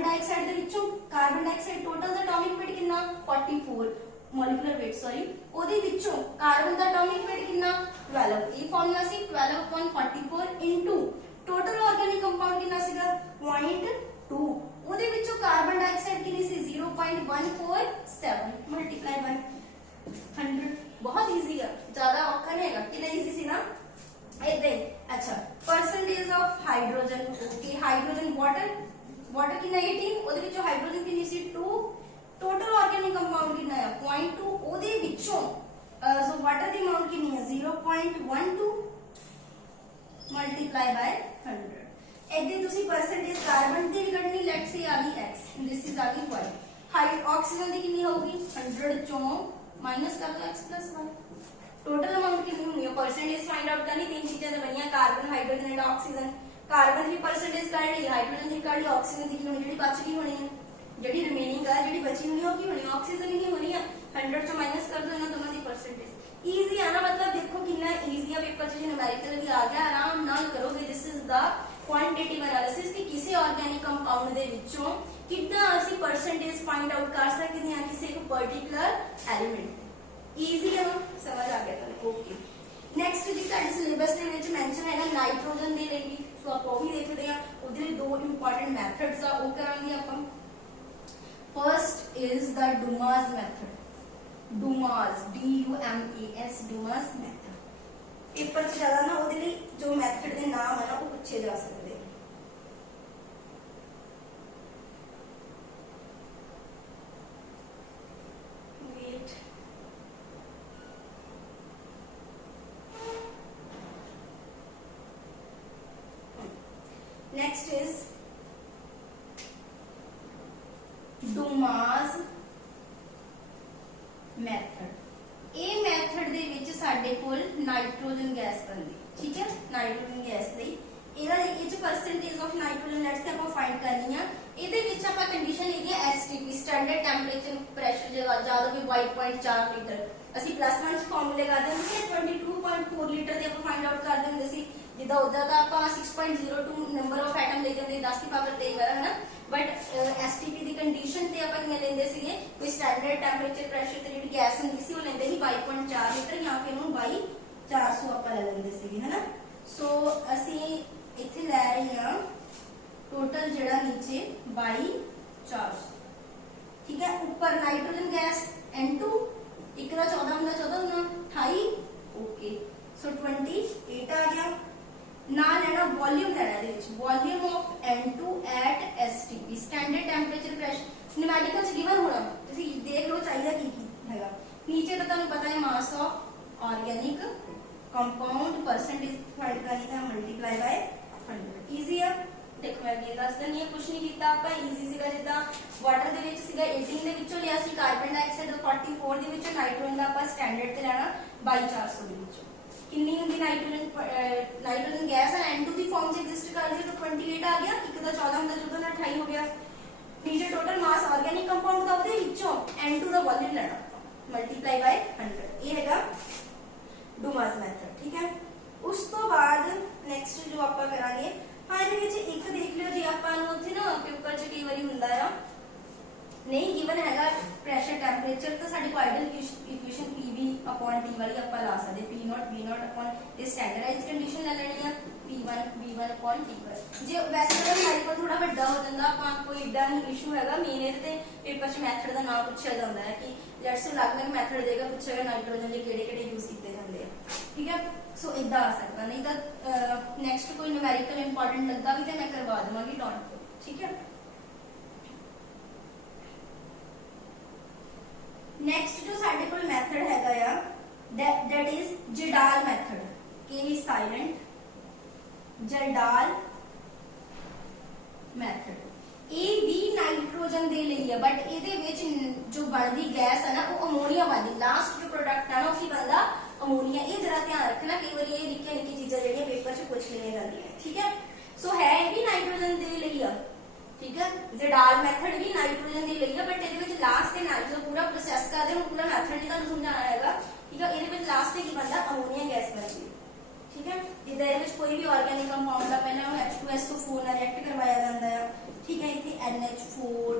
डाइऑक्साइड दे विचों कार्बन डाइऑक्साइड टोटल दा एटॉमिक वेट कितना 44 मॉलिक्यूलर वेट सॉरी, ओदे विचों कार्बन दा एटॉमिक वेट कितना 12, ये formula C 12/44 into total organic compound कितना सीगा 0.2, ओदे विचों कार्बन डाइऑक्साइड कितनी सी 0.147 मल्टीप्लाई बाय 100, बहुत इजी है, ज्यादा औखा नहीं है, कितना इजी सी ना इधर। अच्छा percentage of hydrogen, okay, hydrogen water कितना 18, ओदे विचों हाइड्रोजन कितनी सी 2, टोटल ऑर्गेनिक कंपाउंड कितना है 0.2, ओदे विचों जो वाटर दी अमाउंट कितनी है 0.12 मल्टीप्लाई बाय 100। इधर तुसी परसेंटेज कार्बन दी भी कढनी, लेट्स से आ गई x, दिस इज आ गई y, हाई ऑक्सीजन दी कितनी होगी 100 चों माइनस कर दो x प्लस 1, टोटल अमाउंट कितनी होनी है, परसेंटेज फाइंड आउट करनी, तीन चीजें तो बनिया carbon hydrogen and oxygen, carbon की परसेंटेज कर ली, हाइड्रोजन की कर ली, ऑक्सीजन की होनी, जी बच की होनी है, जी रिमेनिंग है जी बची हुई होगी होनी ऑक्सीजन की होनी है, 100 चो माइनस कर दो इन्होंने दोनों की परसेंटेज। इजी है ना, मतलब देखो कितना इजी है, पेपर से न्यूमेरिकल भी आ गया, आराम नाल करोगे। This is the quantitative analysis कि किसी ऑर्गेनिक कंपाउंड दे विचों कितना ਅਸੀਂ परसेंटेज फाइंड आउट कर सकते हैं किसी एक पर्टिकुलर एलिमेंट। इजी है ना, समझ आ गया तुहानू, ओके। नेक्स्ट जी साडे सिलेबस दे विच मेंशन हैगा नाइट्रोजन दे लई, सो आप वो भी देखते हैं, उधर दो इंपॉर्टेंट मेथड्स आ वो करांगे आपां। First is the Dumas method, Dumas DUMAS Dumas method. Paper च ज्यादा ना उहदे लई जो मेथड दे नाम है ना वो पूछे जा सकते हैं। Next is Dumas method. ये मैथड दे विच साडे कोल नाइट्रोजन गैस बनदी, ठीक है, नाइट्रोजन गैस लई percentage of nitrogen let's say आपको फाइंड करनी है। ਇਹਦੇ ਵਿੱਚ ਆਪਾਂ ਕੰਡੀਸ਼ਨ ਲਈ ਹੈ STP स्टैंडर्ड टेंपरेचर प्रेशर ज्यादा भी 22.4 ਲੀਟਰ, ਅਸੀਂ +1 ਚ ਫਾਰਮੂਲੇ ਕਰਦੇ ਹੁੰਦੇ ਸੀ 22.4 ਲੀਟਰ ਦੇ ਆਪਾਂ फाइंड आउट ਕਰਦੇ ਹੁੰਦੇ ਸੀ, ਜਿੱਦਾਂ ਉਦਾਂ ਦਾ ਆਪਾਂ 6.02 ਨੰਬਰ ਆਫ ਐਟਮ ਲੈ ਜਾਂਦੇ 10 ਦੀ ਪਾਵਰ 23 ਵਾਲਾ, ਹੈ ਨਾ, बट STP ਦੀ ਕੰਡੀਸ਼ਨ ਤੇ ਆਪਾਂ ਕਿੰਨੇ ਲੈਂਦੇ ਸੀਗੇ, ਕੋਈ ਸਟੈਂਡਰਡ ਟੈਂਪਰੇਚਰ ਪ੍ਰੈਸ਼ਰ ਤੇ ਜਿਹੜੀ ਗੈਸ ਹੁੰਦੀ ਸੀ ਉਹ ਲੈਂਦੇ ਸੀ 22.4 ਲੀਟਰ ਜਾਂ ਫਿਰ ਉਹਨੂੰ 22400 ਆਪਾਂ ਲੈ ਲੈਂਦੇ ਸੀਗੇ, ਹੈ ਨਾ। ਸੋ ਅਸੀਂ ਇੱਥੇ ਲੈ ਰਹੇ ਹਾਂ टोटल जड़ा नीचे 22,400, ठीक है। ऊपर नाइट्रोजन गैस N2 एक का 14 होंगे 14 होना 28, ओके, सो 28 आ गया। ना लेना वॉल्यूम लेना दे विच, volume of N2 at STP standard temperature pressure numerical च गिवन होना, तुसी देख लो चाहिए की हैगा नीचे, तो तुहानू पता है mass of organic compound percentage find करनी है मल्टीप्लाई बाय 100। इजी है, देखो मैं ये दस दिन ये कुछ नहीं किया, आप इजी से ਸੀਗਾ ਜਿੱਦਾਂ ਵਾਟਰ ਦੇ ਵਿੱਚ ਸੀਗਾ 18 ਦੇ ਵਿੱਚੋਂ ਲਿਆ ਸੀ, ਕਾਰਬਨ ਡਾਈਆਕਸਾਈਡ ਦਾ 44 ਦੇ ਵਿੱਚੋਂ, ਨਾਈਟ੍ਰੋਜਨ ਦਾ ਆਪਾਂ ਸਟੈਂਡਰਡ ਤੇ ਲੈਣਾ 22400 ਦੇ ਵਿੱਚੋਂ। ਕਿੰਨੀ ਹੁੰਦੀ ਨਾਈਟ੍ਰੋਜਨ ਗੈਸ ਹੈ N2 ਦੀ ਫਾਰਮ 'ਚ ਐਗਜ਼ਿਸਟ ਕਰਦੀ ਹੈ ਤਾਂ 28 ਆ ਗਿਆ, ਇੱਕ ਦਾ 14 ਹੁੰਦਾ ਜਦੋਂ ਦਾ 28 ਹੋ ਗਿਆ। ਨੀਚੇ ਟੋਟਲ ਮਾਸ ਆਰਗੈਨਿਕ ਕੰਪਾਊਂਡ ਦਾ ਉਹਦੇ ਵਿੱਚੋਂ N2 ਦਾ ਵੋਲਿਊਮ ਲੈਣਾ ਮਲਟੀਪਲਾਈ ਬਾਈ 100, ਇਹ ਹੈਗਾ ਡੂਮਾਸ ਮੈਥਡ, ਠੀਕ ਹੈ। ਉਸ ਤੋਂ ਬਾਅਦ ਨੈਕਸਟ ਜੋ ਆਪਾਂ ਕਰਾਂਗੇ, ਹਾਂ ਇਹਦੇ ਵਿੱਚ ਇੱਕ ਦੇਖ ਲਿਓ ਜੀ, ਆਪਾਂ ਨੂੰ ਉੱਥੇ ਨਾ ਪੇਪਰ 'ਚ ਕਈ ਵਾਰੀ ਹੁੰਦਾ ਆ नहीं गिवन हैगा प्रेशर टेंपरेचर तो साडी को ideal equation PV upon T वाली ਆਪਾਂ ਲਾ ਸਕਦੇ P not V not upon ਇਹ स्टैंडर्डाइज कंडीशन ਲੈ ਲੈਣੀ ਆ P1 V1 अपॉन T1। ਜੇ ਵੈਸੇ ਤਾਂ ਹਮਾਰੇ ਕੋਲ ਥੋੜਾ ਵੱਡਾ ਹੋ ਜਾਂਦਾ, ਆਪਾਂ ਕੋਈ ਇਦਾਂ ਨਹੀਂ ਇਸ਼ੂ ਹੈਗਾ। ਮੇਨ ਇਹਦੇ ਤੇ ਪੇਪਰ 'ਚ ਮੈਥਡ ਦਾ ਨਾਮ ਪੁੱਛਿਆ ਜਾਂਦਾ ਹੈ ਕਿ ਲੈਟਸ ਸੇ ਅਲੱਗ-ਅਲੱਗ ਮੈਥਡ ਦੇਗਾ, ਪੁੱਛੇਗਾ ਨਾਈਟ੍ਰੋਜਨ ਦੇ ਕਿਹੜੇ-ਕਿਹੜੇ ਯੂਜ਼ ਕੀਤੇ ਜਾਂਦੇ ਆ, ਠੀਕ ਹੈ। ਸੋ ਇਦਾਂ ਆ ਸਕਦਾ, ਨਹੀਂ ਤਾਂ ਨੈਕਸਟ ਕੋਈ ਨਿਊਮੈਰੀਕਲ ਇੰਪੋਰਟੈਂਟ ਲੱਗਾ ਵੀ ਤੇ ਮੈਂ ਕਰਵਾ ਦਵਾਂਗੀ, ਡੋਂਟ, ਠੀਕ ਹੈ। नेक्स्ट जो साडे कोल मैथड हैगा या that is Kjeldahl method, K is silent, Kjeldahl method. ਇਹ ਵੀ ਨਾਈਟ੍ਰੋਜਨ ਦੇ ਲਈ ਹੈ, ਬਟ ਇਹਦੇ ਵਿੱਚ ਜੋ ਬਣਦੀ ਗੈਸ ਹੈ ਨਾ ਉਹ ਅਮੋਨੀਆ ਬਣਦੀ, ਲਾਸਟ ਜੋ ਪ੍ਰੋਡਕਟ ਹੈ ਨਾ ਉਹ ਕੀ ਬਣਦਾ ਅਮੋਨੀਆ। ਇਹ ਜਰਾ ਧਿਆਨ ਰੱਖਣਾ, ਕਈ ਵਾਰੀ ਇਹ ਨਿੱਕੀਆਂ ਨਿੱਕੀਆਂ ਚੀਜ਼ਾਂ ਜਿਹੜੀਆਂ ਪੇਪਰ 'ਚ ਪੁੱਛ ਲਈਆਂ ਜਾਂਦੀਆਂ, ਠੀਕ ਹੈ। ਸੋ ਹੈ ਇਹ ਵੀ ਨਾਈਟ੍ਰੋਜਨ ਦੇ ਲਈ ਆ, ठीक है। जडाल मैथड भी नाइट्रोजन ਦੇ ਲਈ ਹੈ, ਬਟ ਇਹਦੇ ਵਿੱਚ ਲਾਸਟ ਤੇ ਨਾਈਟ੍ਰੋਜਨ ਪੂਰਾ ਪ੍ਰੋਸੈਸ ਕਰਦੇ ਹਾਂ, ਪੂਰਾ ਮੈਥਡ ਨਹੀਂ ਤੁਹਾਨੂੰ ਸਮਝਾਉਣਾ ਹੈਗਾ, ਠੀਕ ਹੈ। ਇਹਦੇ ਵਿੱਚ ਲਾਸਟ ਤੇ ਕੀ ਬਣਦਾ ਅਮੋਨੀਆ ਗੈਸ ਬਣਦੀ ਹੈ, ਠੀਕ ਹੈ। ਜਿੱਦਾਂ ਇਹਦੇ ਵਿੱਚ ਕੋਈ ਵੀ ਆਰਗੈਨਿਕ ਕੰਪਾਊਂਡ ਆ ਪਹਿਲਾਂ ਉਹ H2SO4 ਨਾਲ ਰਿਐਕਟ ਕਰਵਾਇਆ ਜਾਂਦਾ ਹੈ, ਠੀਕ ਹੈ। ਇੱਥੇ NH4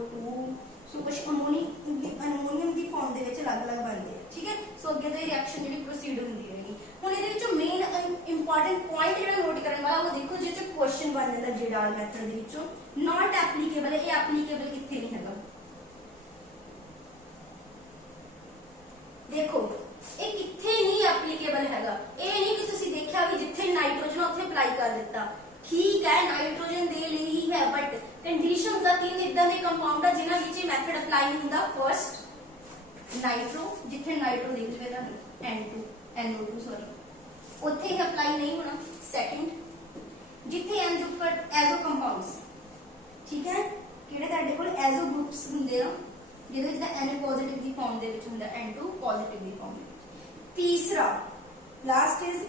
ਸੋ ਕੁਝ ਅਮੋਨੀਅਮ ਦੀ ਫਾਰਮ ਦੇ ਵਿੱਚ ਅਲੱਗ-ਅਲੱਗ ਬਣਦੇ ਆ, ਠੀਕ ਹੈ। ਸੋ ਅੱਗੇ ਤੋਂ ਇਹ ਰਿਐਕਸ਼ਨ ਜਿਹੜੀ ਪ੍ਰੋਸੀਡ ਹੁੰਦੀ ਰਹੇਗੀ। ਹੁਣ ਇਹਦੇ ਵਿੱਚੋਂ ਮੇਨ ਇੰਪੋਰਟੈਂਟ ਪੁਆਇੰਟ ਜਿਹੜਾ ਨੋਟ ਕਰਨ ਵਾਲਾ ਉਹ ਦੇਖੋ, ਜਿਹਦੇ ਚ ਕੁਐਸਚਨ ਬਣ ਜਾਂਦਾ ਜਡਾਲ ਮੈਥਡ ਦੇ ਵਿੱਚੋਂ ਨਾਟ ਐਪਲੀਕੇਬਲ ਹੈ। ਇਹ ਐਪਲੀਕੇਬਲ ਕਿੱਥੇ ਨਹੀਂ ਹੈਗਾ, ਦੇਖੋ ਇਹ ਕਿੱਥੇ ਨਹੀਂ ਐਪਲੀਕੇਬਲ ਹੈਗਾ। ਇਹ ਨਹੀਂ ਕਿ ਤੁਸੀਂ ਦੇਖਿਆ ਵੀ ਜਿੱਥੇ ਨਾਈਟ੍ਰੋਜਨ ਉੱਥੇ ਅਪਲਾਈ ਕਰ ਦਿੱਤਾ, ਠੀਕ ਹੈ ਨਾਈਟ੍ਰੋਜਨ ਦੇ ਲਈ ਹੀ ਹੈ, ਬਟ ਕੰਡੀਸ਼ਨਸ ਦਾ ਤਿੰਨ ਇਦਾਂ ਦੇ ਕੰਪਾਊਂਡ ਆ ਜਿਨ੍ਹਾਂ ਵਿੱਚ ਇਹ ਮੈਥਡ ਅਪਲਾਈ ਨਹੀਂ ਹੁੰਦਾ। ਫਰਸਟ ਨਾਈਟ੍ਰੋ, ਜਿੱਥੇ ਨਾਈਟ੍ਰੋ ਦਿਖ ਜਵੇ ਤੁਹਾਨੂੰ NO2 ਸੌਰੀ, ਉੱਥੇ ਹੀ ਅਪਲਾਈ ਨਹੀਂ ਹੋਣਾ। ਸੈਕੰਡ ਜਿੱਥੇ ਐਜ਼ੋ ਕੰਪਾਊਂਡਸ, ਠੀਕ ਹੈ, ਕਿਹੜੇ ਤੁਹਾਡੇ ਕੋਲ ਐਜ਼ੋ ਗਰੁੱਪਸ ਹੁੰਦੇ ਆ ਜਿਹਦੇ ਵਿੱਚ Na ਪੋਜ਼ਿਟਿਵ ਦੀ ਫਾਰਮ ਦੇ ਵਿੱਚ ਹੁੰਦਾ, N2 ਪੋਜ਼ਿਟਿਵ ਦੀ ਫਾਰਮ ਦੇ ਵਿੱਚ। ਤੀਸਰਾ last is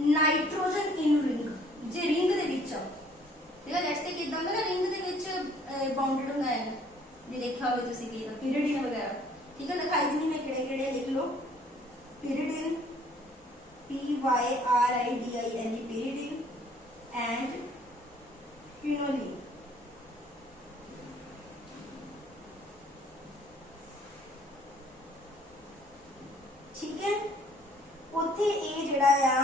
nitrogen in ring, ਜੇ ਰਿੰਗ ਦੇ ਵਿੱਚ ਆ, ਠੀਕ ਹੈ। ਲੈਟਸ ਸੇ ਕਿਦਾਂ ਹੁੰਦਾ ਨਾ ਰਿੰਗ ਦੇ ਵਿੱਚ ਬਾਉਂਡਡ ਹੁੰਦਾ ਹੈ, ਜੇ ਦੇਖਿਆ ਹੋਵੇ ਤੁਸੀਂ ਕੀ ਪੀਰੀਡੀਨ ਵਗੈਰਾ, ਠੀਕ ਹੈ। ਦਿਖਾਈ ਦਿੰਦੀ ਮੈਂ ਕਿਹੜੇ ਲਿਖ ਲਓ, ਪੀਰੀਡੀਨ PYRIDINE pyridine and quinoline, ठीक है। ਉੱਥੇ ਇਹ ਜਿਹੜਾ ਆ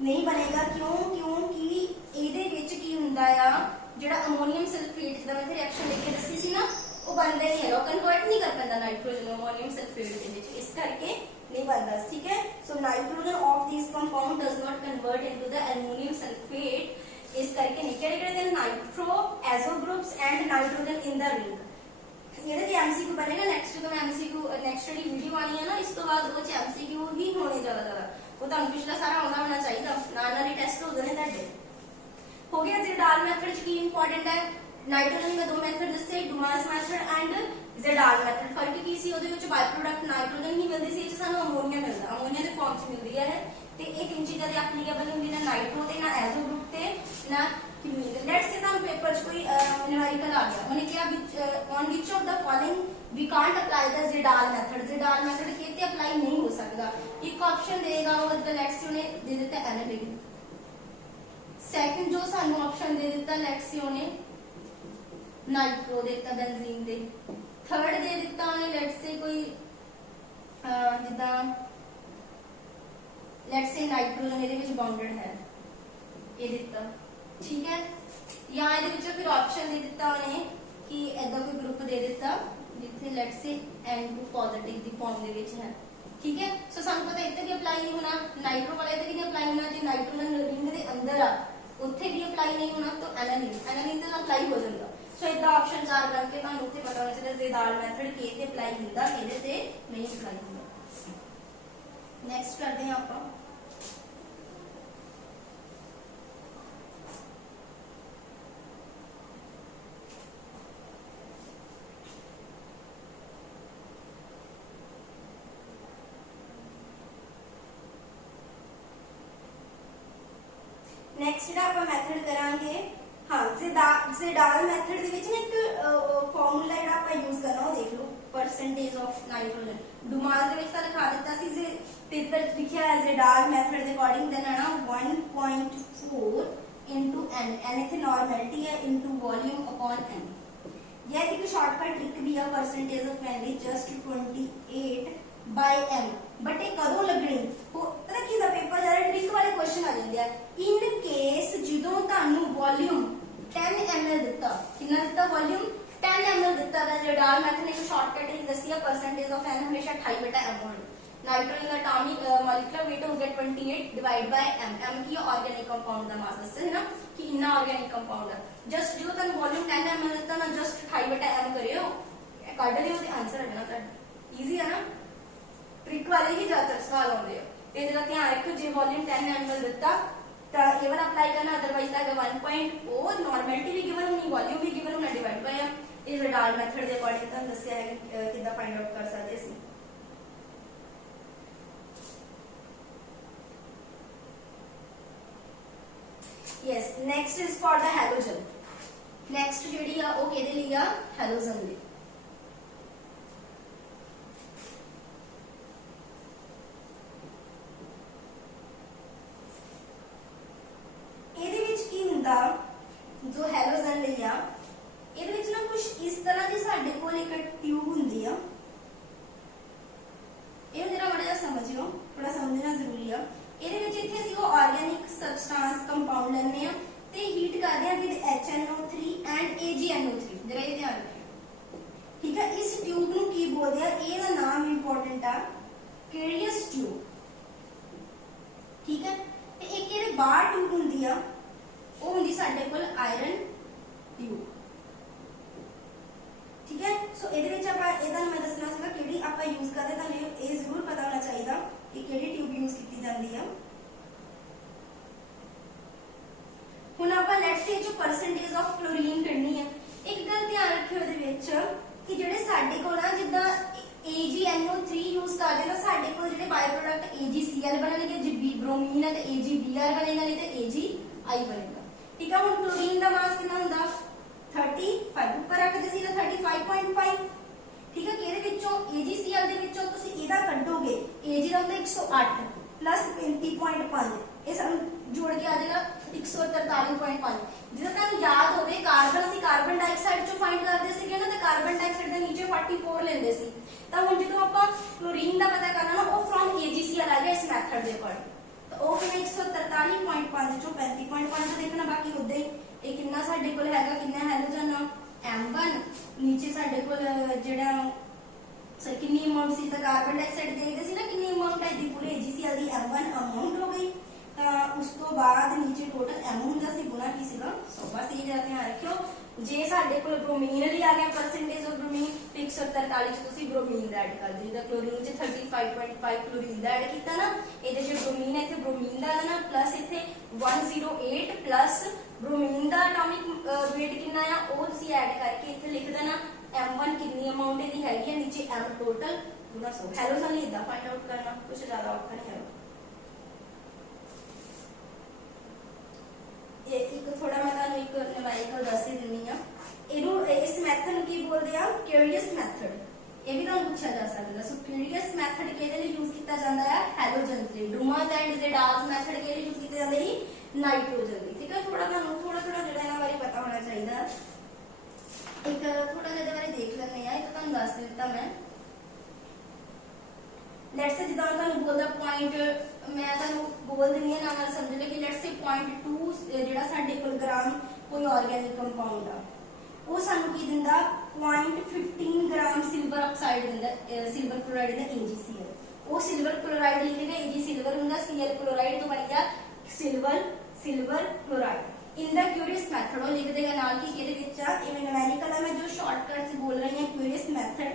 ਨਹੀਂ ਬਣੇਗਾ, ਕਿਉਂਕਿ ਇਹਦੇ ਵਿੱਚ ਕੀ ਹੁੰਦਾ ਆ, ਜਿਹੜਾ ਅਮੋਨੀਅਮ ਸਲਫੇਟ ਦਾ ਮੈਂ ਰਿਐਕਸ਼ਨ ਲਿਖ ਕੇ ਦੱਸੀ ਸੀ ਨਾ ਉਹ ਬਣਦਾ ਨਹੀਂ ਹੈਗਾ, ਉਹ ਕਨਵਰਟ ਨਹੀਂ ਕਰ ਪੈਂਦਾ ਨਾਈਟ੍ਰੋਜਨ ਨੂੰ ਅਮੋਨੀਅਮ ਸਲਫੇਟ ਦੇ ਵਿੱਚ, ਇਸ ਕਰਕੇ नहीं बनता, ठीक है। So nitrogen of this compound does not convert into the aluminium sulphate, इस करके नहीं कहते nitro azo groups and nitrogen in the ring. ਇਹਦੇ ਤੇ MCQ ਬਣੇਗਾ ਨੈਕਸਟ ਤੋਂ, MCQ ਨੈਕਸਟ ਜਿਹੜੀ ਵੀਡੀਓ ਆਣੀ ਹੈ ਨਾ ਇਸ ਤੋਂ ਬਾਅਦ ਉਹ ਚ MCQ ਹੀ ਹੋਣੇ ਜ਼ਿਆਦਾ, ਉਹ ਤੁਹਾਨੂੰ ਪਿਛਲਾ ਸਾਰਾ ਆਉਂਦਾ ਹੋਣਾ ਚਾਹੀਦਾ, ਨਾਲ ਹੀ ਟੈਸਟ ਹੋ ਜਾਣੇ ਤੁਹਾਡੇ। ਹੋ ਗਿਆ ਜਡਾਲ ਮੈਥਡ ਚ ਕੀ ਇੰਪੋਰਟੈਂਟ ਹੈ, ਨਾਈਟ੍ਰੋਜਨ ਦੇ ਦੋ ਮੈਥਡ ਦੱਸੇ, ਡੂਮਾਸ ਮੈਥਡ ਐਂਡ ਜਡਾਲ ਮੈਥਡ। ਫਰਕ ਕੀ ਸੀ, ਉਹਦੇ ਵਿੱਚ ਬਾਈ ਪ੍ਰੋਡਕਟ ਨਾਈਟ੍ਰੋਜਨ ਹੀ ਮਿਲਦੀ ਸੀ, ਇਹ ਚ ਸਾਨੂੰ ਅਮੋਨੀਆ ਮਿਲਦਾ, ਅਮੋਨੀਆ ਦੇ ਫਾਰਮ ਚ ਮਿਲਦੀ ਹੈ ਤੇ ਇਹ ਤਿੰਨ ਚੀਜ਼ਾਂ ਦੇ ਐਪਲੀਕੇਬਲ ਹੁੰਦੀ, ਨਾ ਨਾਈਟ੍ਰੋ ਤੇ ਨਾ ਐਜ਼ੋ ਗਰੁੱਪ ਤੇ ਨਾ ਕਿਮੀਕਲ। ਲੈਟਸ ਸੇ ਤੁਹਾਨੂੰ ਪੇਪਰ ਚ ਕੋਈ ਨਿਊਮੈਰੀਕਲ ਆ ਗਿਆ, ਉਹਨੇ ਕਿਹਾ on which of the following we can't apply the Kjeldahl method, Kjeldahl method ਕਿਤੇ ਅਪਲਾਈ ਨਹੀਂ ਹੋ ਸਕਦਾ। ਇੱਕ ਆਪਸ਼ਨ ਦੇਗਾ ਉਹ, ਲੈਟਸ ਸੇ ਉਹਨੇ ਦੇ ਦਿੱਤਾ ਐਨਾਲਿਟਿਕ। ਸੈਕੰਡ ਜੋ ਸਾਨੂੰ ਆਪਸ਼ਨ ਦੇ ਦਿੱਤਾ ਲੈਟਸ ਸੇ ਉਹਨੇ ਨਾਈਟ੍ਰੋ ਦੇ ਦਿੱਤਾ ਬੈਂਜ਼ੀਨ ਦੇ। थर्ड दे दिता उन्हें लेट्स से कोई जिदा लेट्स से नाइट्रोजन ਇਹਦੇ ਵਿੱਚ ਬਾਉਂਡਡ ਹੈ, ਇਹ ਦਿੱਤਾ, ਠੀਕ ਹੈ। ਜਾਂ ਇਹਦੇ ਵਿੱਚ ਫਿਰ ਆਪਸ਼ਨ ਦੇ ਦਿੱਤਾ ਉਹਨੇ ਕਿ ਐਦਾ ਕੋਈ ਗਰੁੱਪ ਦੇ ਦਿੱਤਾ ਜਿੱਥੇ let's say N2 positive the farm ਦੇ ਵਿੱਚ ਹੈ, ਠੀਕ ਹੈ। ਸੋ ਸਾਨੂੰ ਪਤਾ ਇੱਥੇ ਵੀ ਅਪਲਾਈ ਨਹੀਂ ਹੋਣਾ, ਨਾਈਟ੍ਰੋ ਵਾਲੇ ਤੇ ਵੀ ਨਹੀਂ ਅਪਲਾਈ ਹੋਣਾ, ਜੇ ਨਾਈਟ੍ਰੋਜਨ ਰਿੰਗ ਦੇ ਅੰਦਰ ਆ ਉੱਥੇ ਵੀ ਅਪਲਾਈ ਨਹੀਂ ਹੋਣਾ, ਤਾਂ ਐਨਾਲਿਨ ਤੇ ਅਪਲਾਈ ਹੋ ਜਾਂਦਾ। ਸੋ ਇਹਦਾ ਆਪਸ਼ਨ 4 ਬਣ ਕੇ ਤੁਹਾਨੂੰ ਉੱਥੇ ਪਤਾ ਹੋਣਾ ਚਾਹੀਦਾ ਜਡਾਲ ਮੈਥਡ ਕਿਹਦੇ ਅਪਲਾਈ ਹੁੰਦਾ, ਕਿਹਦੇ ਤੇ ਨਹੀਂ ਅਪਲਾਈ ਹੁੰਦਾ। ਨੈਕਸਟ ਕਰਦੇ ਹਾਂ ਆਪਾਂ ਨੈਕਸਟ ਜਿਹੜਾ ਆਪਾਂ ਮੈਥਡ ਕਰਾਂਗੇ, ਹਾਂ ਜ਼ੇਡਾਲ ਮੈਥਡ ਦੇ ਵਿੱਚ ਨਾ ਇੱਕ ਫਾਰਮੂਲਾ ਜਿਹੜਾ ਆਪਾਂ ਯੂਜ਼ ਕਰਨਾ ਉਹ ਦੇਖ ਲਓ, ਪਰਸੈਂਟੇਜ ਆਫ ਨਾਈਟ੍ਰੋਜਨ। ਡੁਮਾਸ ਦੇ ਵਿੱਚ ਤਾਂ ਦਿਖਾ ਦਿੱਤਾ ਸੀ, ਜੇ ਪੇਪਰ 'ਚ ਲਿਖਿਆ ਹੈ ਜ਼ੇਡਾਲ ਮੈਥਡ ਦੇ ਅਕੋਰਡਿੰਗ ਦੇਨ ਆਣਾ 1.4 into n, n ਇੱਥੇ ਨਾਰਮੈਲਿਟੀ ਹੈ, into ਵੋਲਿਊਮ ਅਪਨ n। यह एक शॉर्टकट ट्रिक भी है, percentage of n is just 28/m, but ये कदों लगनी पता की पेपर जरा ट्रिक वाले क्वेश्चन आ जाते हैं। इन केस जो तुहानू वॉल्यूम 10 ml दिता, कितना दिता वॉल्यूम 10 ml दिता था, जेडाल मैथड ने एक शॉर्टकट ही दसी है, परसेंटेज ऑफ n हमेशा 28/m होनी। नाइट्रोजन का एटॉमिक मॉलिक्यूलर वेट हो गया 28 डिवाइड बाय m, m की ऑर्गेनिक कंपाउंड का मास दस है ना कि इतना ऑर्गेनिक कंपाउंड है। जस्ट जो तुहानू वॉल्यूम 10 ml दिता ना, जस्ट 28/m करियो, कढ लियो ते आंसर आ जाना तुहाडा। इजी है ना, ट्रिक वाले ही ज्यादातर सवाल आउंदे आ। ते जरा ध्यान रखियो, जे वॉल्यूम 10 ml दिता ਤਾਂ ਇਹ ਵਾਲਾ ਅਪਲਾਈ ਕਰਨਾ, ਅਦਰਵਾਈਜ਼ ਤਾਂ 1.4 ਨਾਰਮੈਲਿਟੀ ਵੀ ਗਿਵਨ ਹੋਣੀ, ਵੋਲਿਊਮ ਵੀ ਗਿਵਨ ਹੋਣਾ, ਡਿਵਾਈਡ ਬਾਈ m। ਇਹ ਜ਼ੇਡਾਲ ਮੈਥਡ ਦੇ ਅਕੋਰਡਿੰਗ ਤੁਹਾਨੂੰ ਦੱਸਿਆ ਹੈ ਕਿ ਕਿੱਦਾਂ ਫਾਈਂਡ ਆਊਟ ਕਰ ਸਕਦੇ ਸੀ। yes, next is for the halogen। next ਜਿਹੜੀ ਆ ਉਹ ਕਿਹਦੇ ਲਈ ਆ, ਹੈਲੋਜਨ ਲਈ। ਇਹਦੇ ਵਿੱਚ ਕੀ ਹੁੰਦਾ, ਜੋ ਹੈਲੋਜਨ ਲਈ ਆ, ਇਹਦੇ ਵਿੱਚ ਨਾ ਕੁਝ ਇਸ ਤਰ੍ਹਾਂ ਦੀ ਸਾਡੇ ਕੋਲ ਇੱਕ ਟਿਊਬ ਹੁੰਦੀ ਆ, ਇਹ ਜਰਾ ਬੜਾ ਜਿਹਾ ਸਮਝਿਓ, ਥੋੜਾ ਸਮਝਣਾ ਜ਼ਰੂਰੀ ਆ। ਇਹਦੇ ਵਿੱਚ ਇੱਥੇ ਅਸੀਂ ਉਹ ਆਰਗੈਨਿਕ ਸਬਸਟੈਂਸ ਕੰਪਾਊਂਡ ਲੈਂਦੇ ਆ ਤੇ ਹੀਟ ਕਰਦੇ ਆ ਵਿਦ HNO3 ਐਂਡ AgNO3, ਜਰਾ ਇਹ ਧਿਆਨ ਰੱਖਿਓ, ਠੀਕ ਹੈ। ਇਸ ਟਿਊਬ ਨੂੰ ਕੀ ਬੋਲਦੇ ਆ, ਇਹਦਾ ਨਾਮ ਇੰਪੋਰਟੈਂਟ ਆ, ਕੇਰੀਅਸ ਟਿਊਬ, ਠੀਕ ਹੈ। ਤੇ ਇੱਕ ਇਹਦੇ ਬਾਹਰ ਟਿਊਬ ਹੁੰਦੀ ਆ, ਉਹ ਹੁੰਦੀ ਸਾਡੇ ਕੋਲ ਆਇਰਨ ਟਿਊਬ, ਠੀਕ ਹੈ। ਸੋ ਇਹਦੇ ਵਿੱਚ ਆਪਾਂ ਇਹਦਾ ਮੈਂ ਦੱਸਣਾ ਸੀਗਾ ਕਿਹੜੀ ਆਪਾਂ ਯੂਜ਼ ਕਰਦੇ, ਤੁਹਾਨੂੰ ਇਹ ਜ਼ਰੂਰ ਪਤਾ ਹੋਣਾ ਚਾਹੀਦਾ ਕਿ ਕਿਹੜੀ ਟਿਊਬ ਯੂਜ਼ ਕੀਤੀ ਜਾਂਦੀ ਆ। ਹੁਣ ਆਪਾਂ ਲੈਟਸ ਸੇ ਜੋ ਪਰਸੈਂਟੇਜ ਆਫ ਕਲੋਰੀਨ ਕੱਢਣੀ ਹੈ, ਇੱਕ ਗੱਲ ਧਿਆਨ ਰੱਖਿਓ ਇਹਦੇ ਵਿੱਚ ਕਿ ਜਿਹੜੇ ਸਾਡੇ ਕੋਲ ਆ ਜਿੱਦਾਂ AgNO3 ਯੂਜ਼ ਕਰਦੇ ਤਾਂ ਸਾਡੇ ਕੋਲ ਜਿਹੜੇ ਬਾਈ ਪ੍ਰੋਡਕਟ AgCl ਬਣਨਗੇ, ਜੇ ਬ੍ਰੋਮੀਨ ਹੈ ਤੇ AgBr ਬਣੇਗਾ, ਨਹੀਂ ਤੇ AgI ਬਣੇਗਾ, ਠੀਕ ਹੈ। ਹੁਣ ਕਲੋਰੀਨ ਦਾ ਮਾਸ ਕਿੰਨਾ ਹੁੰਦਾ, 35, ਉੱਪਰ ਰੱਖਦੇ ਸੀ ਤਾਂ 35.5, ਠੀਕ ਹੈ। ਕਿ ਇਹਦੇ ਵਿੱਚੋਂ AgCl ਦੇ ਵਿੱਚੋਂ ਤੁਸੀਂ ਇਹਦਾ ਕੱਢੋਗੇ, Ag ਦਾ ਹੁੰਦਾ 108 ਪਲੱਸ 35.5, ਇਹ ਸਾਨੂੰ ਜੋੜ ਕੇ ਆ ਜਾਏਗਾ 143.5। ਜਿਵੇਂ ਤੁਹਾਨੂੰ ਯਾਦ ਹੋਵੇ ਕਾਰਬਨ ਅਸੀਂ ਕਾਰਬਨ ਡਾਈਆਕਸਾਈਡ ਚੋਂ ਫਾਈਂਡ ਕਰਦੇ ਸੀਗੇ ਨਾ, ਤੇ ਕਾਰਬਨ ਡਾਈਆਕਸਾਈਡ ਦੇ ਨੀਚੇ 44 ਲੈਂਦੇ ਸੀ, ਤਾਂ ਹੁਣ ਜਦੋਂ ਆਪਾਂ ਕਲੋਰੀਨ ਦਾ ਪਤਾ ਕਰਨਾ ਨਾ, ਉਹ ਫਰੋਮ AgCl ਆ ਗਿਆ ਇਸ ਮੈਥਡ ਦੇ ਅਕੋਰਡਿੰਗ, ਤਾਂ ਉਹ ਕਿਵੇਂ 143.5 ਚੋਂ 35.5 ਦੇਖਣਾ, ਬਾਕੀ ਉਦਾਂ ਹੀ ਇਹ ਕਿੰਨਾ ਸਾਡੇ ਕੋਲ ਹੈਗਾ, ਕਿੰਨਾ ਹੈਲੋਜਨ M1, ਨੀਚੇ ਸਾਡੇ ਕੋਲ ਜਿਹੜਾ ਕਿੰਨੀ ਅਮਾਉਂਟ ਸੀ, ਤਾਂ ਕਾਰਬਨ ਡਾਈਆਕਸਾਈਡ ਦੇਖਦੇ ਸੀ ਨਾ ਕਿੰਨੀ ਅਮਾਉਂਟ ਹੈ, ਦੀ ਪੂਰੇ AgCl ਦੀ M1 ਅਮਾਉਂਟ ਹੋ ਗਈ, ਤਾਂ ਉਸ ਤੋਂ ਬਾਅਦ ਨੀਚੇ ਟੋਟਲ M ਹੁੰਦਾ ਸੀ, ਗੁਣਾ ਕੀ ਸੀਗਾ 100। ਬਸ ਇਹ ਜਰਾ ਧਿਆਨ ਰੱਖਿਓ, ਜੇ ਸਾਡੇ ਕੋਲ ਬ੍ਰੋਮੀਨ ਲਈ ਆ ਗਿਆ ਪਰਸੈਂਟੇਜ ਆਫ ਬ੍ਰੋਮੀਨ, ਤੇ 143 ਚ ਤੁਸੀਂ ਬ੍ਰੋਮੀਨ ਦਾ ਐਡ ਕਰ ਦਿਓ, ਜਿੱਦਾਂ ਕਲੋਰੀਨ ਚ 35.5 ਕਲੋਰੀਨ ਦਾ ਐਡ ਕੀਤਾ ਨਾ, ਇਹਦੇ ਚ ਬ੍ਰੋਮੀਨ ਹੈ, ਇੱਥੇ ਬ੍ਰੋਮੀਨ ਦਾ ਨਾ ਪਲੱਸ ਇੱਥੇ 108 ਪਲੱਸ ਬ੍ਰੋਮੀਨ ਦਾ ਐਟੋਮਿਕ weight ਕਿੰਨਾ ਆ, ਉਹ ਤੁਸੀਂ ਐਡ ਕਰਕੇ ਇੱਥੇ ਲਿਖ ਦੇਣਾ, M1 ਕਿੰਨੀ ਅਮਾਉਂਟ ਇਹਦੀ ਹੈਗੀ ਹੈ, ਨੀਚੇ M ਟੋਟਲ ਗੁਣਾ 100। ਹੈਲੋਜਨ ਲਈ ਇਦਾਂ ਫਾਈਂਡ ਆਊਟ ਕਰਨਾ, ਕੁਝ ਜ਼ਿਆਦਾ ਔਖਾ ਨਹੀਂ ਹੈ। ਇੱਕ ਥੋੜਾ ਮੈਂ ਤੁਹਾਨੂੰ ਇੱਕ ਨਿਊਮੈਰੀਕਲ ਦੱਸ ਹੀ ਦਿੰਨੀ ਆ, ਇਹਨੂੰ ਇਸ ਮੈਥਡ ਨੂੰ ਕੀ ਬੋਲਦੇ ਆ, ਕਿਊਰੀਅਸ ਮੈਥਡ, ਇਹ ਵੀ ਤੁਹਾਨੂੰ ਪੁੱਛਿਆ ਜਾ ਸਕਦਾ। ਸੋ ਕਿਊਰੀਅਸ ਮੈਥਡ ਕਿਹਦੇ ਲਈ ਯੂਜ਼ ਕੀਤਾ ਜਾਂਦਾ ਹੈ, ਹੈਲੋਜਨ ਲਈ। ਡੂਮਸ ਐਂਡ ਜ਼ੇਡਾਲਸ ਮੈਥਡ ਕਿਹਦੇ ਲਈ ਯੂਜ਼ ਕੀਤੇ ਜਾਂਦੇ ਸੀ, ਨਾਈਟ੍ਰੋਜਨ ਲਈ, ਠੀਕ ਹੈ। ਤੁਹਾਨੂੰ ਥੋੜਾ ਜਿਹੜਾ ਇਹਨਾਂ ਬਾਰੇ ਪਤਾ ਹੋਣਾ ਚਾਹੀਦਾ। ਇੱਕ ਥੋੜਾ ਜਿਹਾ ਇਹਦੇ ਬਾਰੇ ਦੇਖ ਲੈਂਦੇ ਆ, ਇੱਕ ਤੁਹਾਨੂੰ ਦੱਸ ਦਿੱਤਾ ਮੈਂ। ਲੈਟਸ ਸੇ ਜਿੱਦਾਂ ਤੁਹਾਨੂੰ ਬੋਲਦਾ ਪੁਆਇੰਟ, ਮੈਂ ਤੁਹਾਨੂੰ ਬੋਲ ਦਿੰਦੀ ਹਾਂ ਨਾਲ ਸਮਝ ਲਓ ਕਿ ਲੈਟਸ ਸੇ 0.2 ਜਿਹੜਾ ਸਾਡੇ ਕੋਲ ਗ੍ਰਾਮ ਕੋਈ ਆਰਗੈਨਿਕ ਕੰਪਾਊਂਡ ਆ, ਉਹ ਸਾਨੂੰ ਕੀ ਦਿੰਦਾ, 0.15 ਗ੍ਰਾਮ ਸਿਲਵਰ ਆਕਸਾਈਡ ਦਿੰਦਾ, ਸਿਲਵਰ ਕਲੋਰਾਈਡ ਦਾ AgCl। ਉਹ ਸਿਲਵਰ ਕਲੋਰਾਈਡ ਲਿਖੇਗਾ, Ag ਸਿਲਵਰ ਹੁੰਦਾ, Cl ਕਲੋਰਾਈਡ ਤੋਂ ਬਣ ਗਿਆ ਸਿਲਵਰ ਕਲੋਰਾਈਡ। ਇਨ ਦਾ ਕਿਊਰੀਅਸ ਮੈਥਡ ਉਹ ਲਿਖ ਦੇਗਾ ਨਾਲ ਕਿ ਇਹਦੇ ਵਿੱਚ ਆ, ਇਹ ਨਿਊਮੈਰੀਕਲ ਹੈ, ਮੈਂ ਜੋ ਸ਼ਾਰਟਕਟਸ ਬੋਲ ਰਹੀ ਹਾਂ, curious method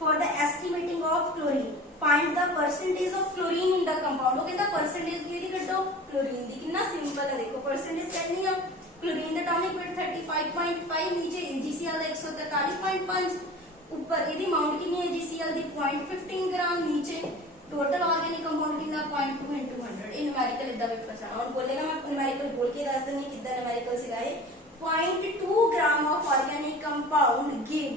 for the estimating of chlorine, find the percentage of chlorine in the compound. वो कहता परसेंटेज किहदी कड्डो, क्लोरीन दी। कितना सिंपल है, देखो परसेंटेज करनी है, क्लोरीन दा एटॉमिक वेट 35.5, नीचे AgCl दा 143.5, ऊपर ਇਹਦੀ ਅਮਾਉਂਟ ਕਿੰਨੀ है AgCl ਦੀ 0.15 ग्राम, नीचे टोटल ऑर्गेनिक कंपाउंड कितना 0.2 into 100 ਇਹ numerical ਇਦਾਂ पेपर ਚ ਆਉਣ ਬੋਲੇਗਾ मैं numerical बोल के ਦੱਸ ਦਿੰਦੀ ਕਿੱਦਾਂ numerical ਸੀਗਾ ਇਹ 0.2 gram of organic compound give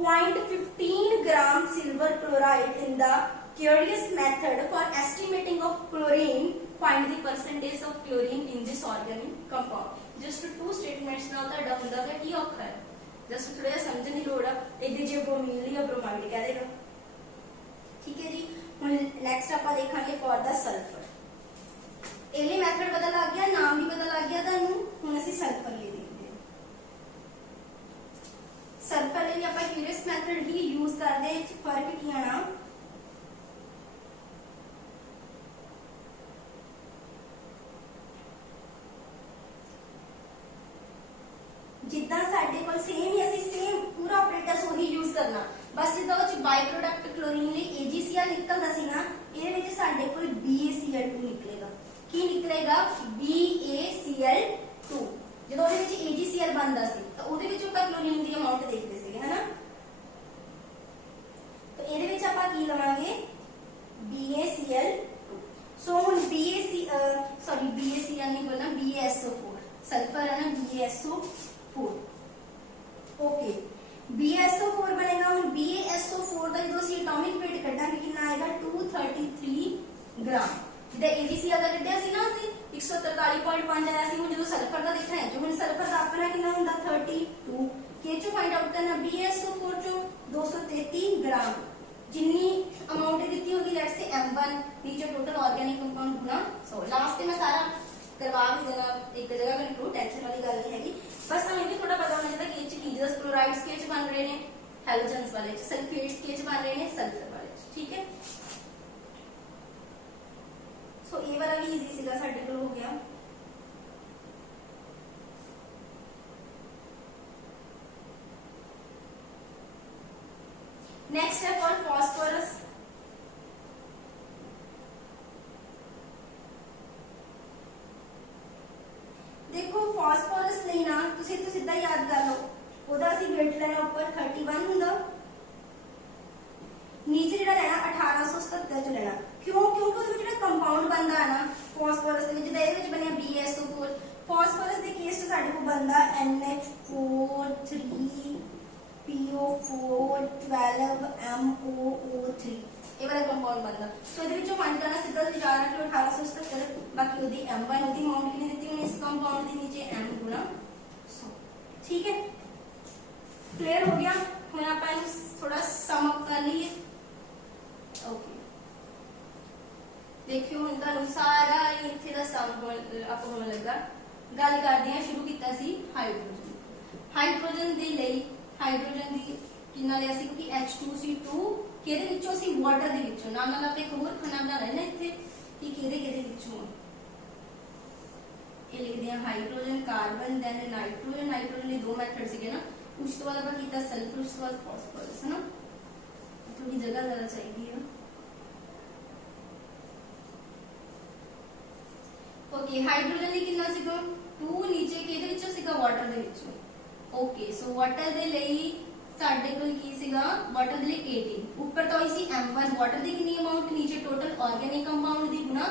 0.15 gram silver chloride in the curious method for estimating of chlorine find the percentage of chlorine in this organic compound just two statements ਨਾਲ ਤੁਹਾਡਾ ਹੁੰਦਾ ਹੈ ਕੀ ਔਖਾ ਹੈ जस्ट थोड़ा जिहा समझने की लोड़ है एक जे ब्रोमीन या ब्रोमाइड कह देगा ठीक है जी हुण नेक्स्ट आपां देखांगे फॉर द सल्फर एले मैथड पता लग गया नाम भी पता लग गया तुहानू हुण असीं सल्फर ले देखदे सल्फर ले आपां क्यूरियस मैथड ही यूज करदे फर्क की आना जिद्दां साडे कोल सेम ही असीं सेम पूरा ऑपरेटर्स वही यूज करना बस जिद्दां वो बाई प्रोडक्ट क्लोरीन ਲਈ AgCl ਨਿਕਲਦਾ ਸੀ ਨਾ ਇਹਦੇ ਵਿੱਚ ਸਾਡੇ ਕੋਲ BaCl2 ਨਿਕਲੇਗਾ ਕੀ ਨਿਕਲੇਗਾ BaCl2 ਜਦੋਂ ਉਹਦੇ ਵਿੱਚ AgCl ਬਣਦਾ ਸੀ ਤਾਂ ਉਹਦੇ ਵਿੱਚ ਆਪਾਂ ਕਲੋਰੀਨ ਦੀ ਅਮਾਉਂਟ ਦੇਖਦੇ ਸੀਗੇ ਹੈਨਾ ਤਾਂ ਇਹਦੇ ਵਿੱਚ ਆਪਾਂ ਕੀ ਲਵਾਂਗੇ BaCl2 ਸੋ ਹੁਣ BaCl ਨਹੀਂ ਬੋਲਣਾ BaSO4 सल्फर है ना BaSO4 ओके BaSO4 बनेगा और BaSO4 का जो ਅਸੀਂ एटॉमिक वेट ਕੱਢਾਂਗੇ ਕਿੰਨਾ ਆਏਗਾ 233 ਗ੍ਰਾਮ ਜਿਹਦਾ AgCl ਦਾ ਕੱਢਿਆ ਸੀ ਨਾ ਅਸੀਂ 143.5 ਆਇਆ ਸੀ ਹੁਣ ਜਦੋਂ ਸਲਫਰ ਦਾ ਦੇਖਣਾ ਹੈ ਜੋ ਹੁਣ ਸਲਫਰ ਦਾ ਆਪਣਾ ਕਿੰਨਾ ਹੁੰਦਾ 32 ਕੇ ਚੋਂ ਫਾਈਂਡ ਆਊਟ ਕਰਨਾ BaSO4 ਚੋਂ 233 ਗ੍ਰਾਮ जिन्नी अमाउंट ਦਿੱਤੀ ਹੋਗੀ ਲੈਟਸ ਸੇ M1 नीचे टोटल ऑर्गेनिक कंपाउंड गुना 100 लास्ट में सारा करवा भी देना एक जगह कंक्लूड टेंशन वाली गल नहीं हैगी बस हमें भी थोड़ा पता होना चाहिए कि की जस क्लोराइड्स के बन रहे हैं हैलोजेंस वाले सल्फेट्स के बन रहे हैं सल्फर वाले ठीक है सो ये वाला भी इजी सीगा साडे कोल हो गया नेक्स्ट है फॉर फास्फोरस देखो फास्फोरस नहीं ना तुसी तो सीधा याद कर लो ओदा ਅਸੀਂ वेट लेना ऊपर 31 ਹੁੰਦਾ नीचे ਜਿਹੜਾ ਲੈਣਾ 1877 ਚ ਲੈਣਾ ਕਿਉਂ ਕਿਉਂਕਿ ਉਹਦੇ ਵਿੱਚ ਜਿਹੜਾ ਕੰਪਾਊਂਡ ਬਣਦਾ ਹੈ ਨਾ ਫਾਸਫੋਰਸ ਦੇ ਵਿੱਚ ਜਿਹਦਾ ਇਹਦੇ ਵਿੱਚ ਬਣਿਆ BaSO4 ਫਾਸਫੋਰਸ ਦੇ ਕੇਸ ਚ ਸਾਡੇ ਕੋਲ ਬਣਦਾ NH4 3PO4 12MOO3 ਇਹ ਵਾਲਾ ਕੰਪਾਊਂਡ ਬਣਦਾ ਸੋ ਇਹਦੇ ਵਿੱਚੋਂ ਫਾਈਂਡ ਕਰਨਾ ਸਿੱਧਾ ਵਿਚਾਰ ਹੈ ਕਿ 1877 ਬਾਕੀ ਉਹਦੀ M1 ਉਹਦੀ ਅਮਾਉਂਟ ਕਿੰਨੀ ਦਿੱਤੀ ਹੋਣੀ ਇਸ ਕੰਪਾਊਂਡ ਦੀ नीचे M गुना 100 ठीक है क्लियर हो गया ਹੁਣ ਆਪਾਂ ਇਹਨੂੰ ਥੋੜਾ ਸਮ ਅਪ ਕਰ ਲਈਏ ओके देखियो ਹੁਣ ਤੁਹਾਨੂੰ ਸਾਰਾ ਇੱਥੇ ਦਾ ਸਮ ਅਪ ਹੋਣ ਲੱਗਾ ਗੱਲ ਕਰਦੇ ਹਾਂ ਸ਼ੁਰੂ ਕੀਤਾ ਸੀ ਹਾਈਡਰੋਜਨ ਦੇ ਲਈ ਹਾਈਡਰੋਜਨ ਦੀ ਕਿੰਨਾ ਲਿਆ ਸੀ ਕਿਉਂਕਿ H2C2 ਕਿਹਦੇ ਵਿੱਚੋਂ ਸੀ ਵਾਟਰ ਦੇ ਵਿੱਚੋਂ ਨਾਲ ਨਾਲ ਆਪਾਂ ਇੱਕ ਹੋਰ ਖਾਨਾ ਬਣਾ ਲੈਣਾ ਇੱਥੇ ਕਿ ਕਿਹਦੇ ਵਿੱਚੋਂ ਇਹ ਲਿਖਦੇ ਹਾਂ ਹਾਈਡਰੋਜਨ ਕਾਰਬਨ ਦੈਨ ਨਾਈਟ੍ਰੋਜਨ ਲਈ ਦੋ ਮੈਥਡ ਸੀਗੇ ਨਾ ਉਸ ਤੋਂ ਬਾਅਦ ਆਪਾਂ ਕੀਤਾ ਸਲਫਰ ਉਸ ਤੋਂ ਬਾਅਦ ਫਾਸਫੋਰਸ ਹੈ ਨਾ थोड़ी जगह ज्यादा चाहिए ओके हाइड्रोजन ਦੀ ਕਿੰਨਾ ਸੀਗਾ 2 ਨੀਚੇ ਕਿਹਦੇ ਵਿੱਚੋਂ ਸੀਗਾ ਵਾਟਰ ਦੇ ਵਿੱਚੋਂ ਓਕੇ ਸੋ ਵਾਟਰ ਦੇ ਲਈ ਸਾਡੇ ਕੋਲ ਕੀ ਸੀਗਾ ਵਾਟਰ ਦੇ ਲਈ 18 ਉੱਪਰ ਤਾਂ ਹੋਈ ਸੀ M1 ਵਾਟਰ ਦੀ ਕਿੰਨੀ ਅਮਾਉਂਟ ਨੀਚੇ ਟੋਟਲ ਆਰਗੇਨਿਕ ਕੰਪਾਊਂਡ ਦੀ ਗੁਣਾ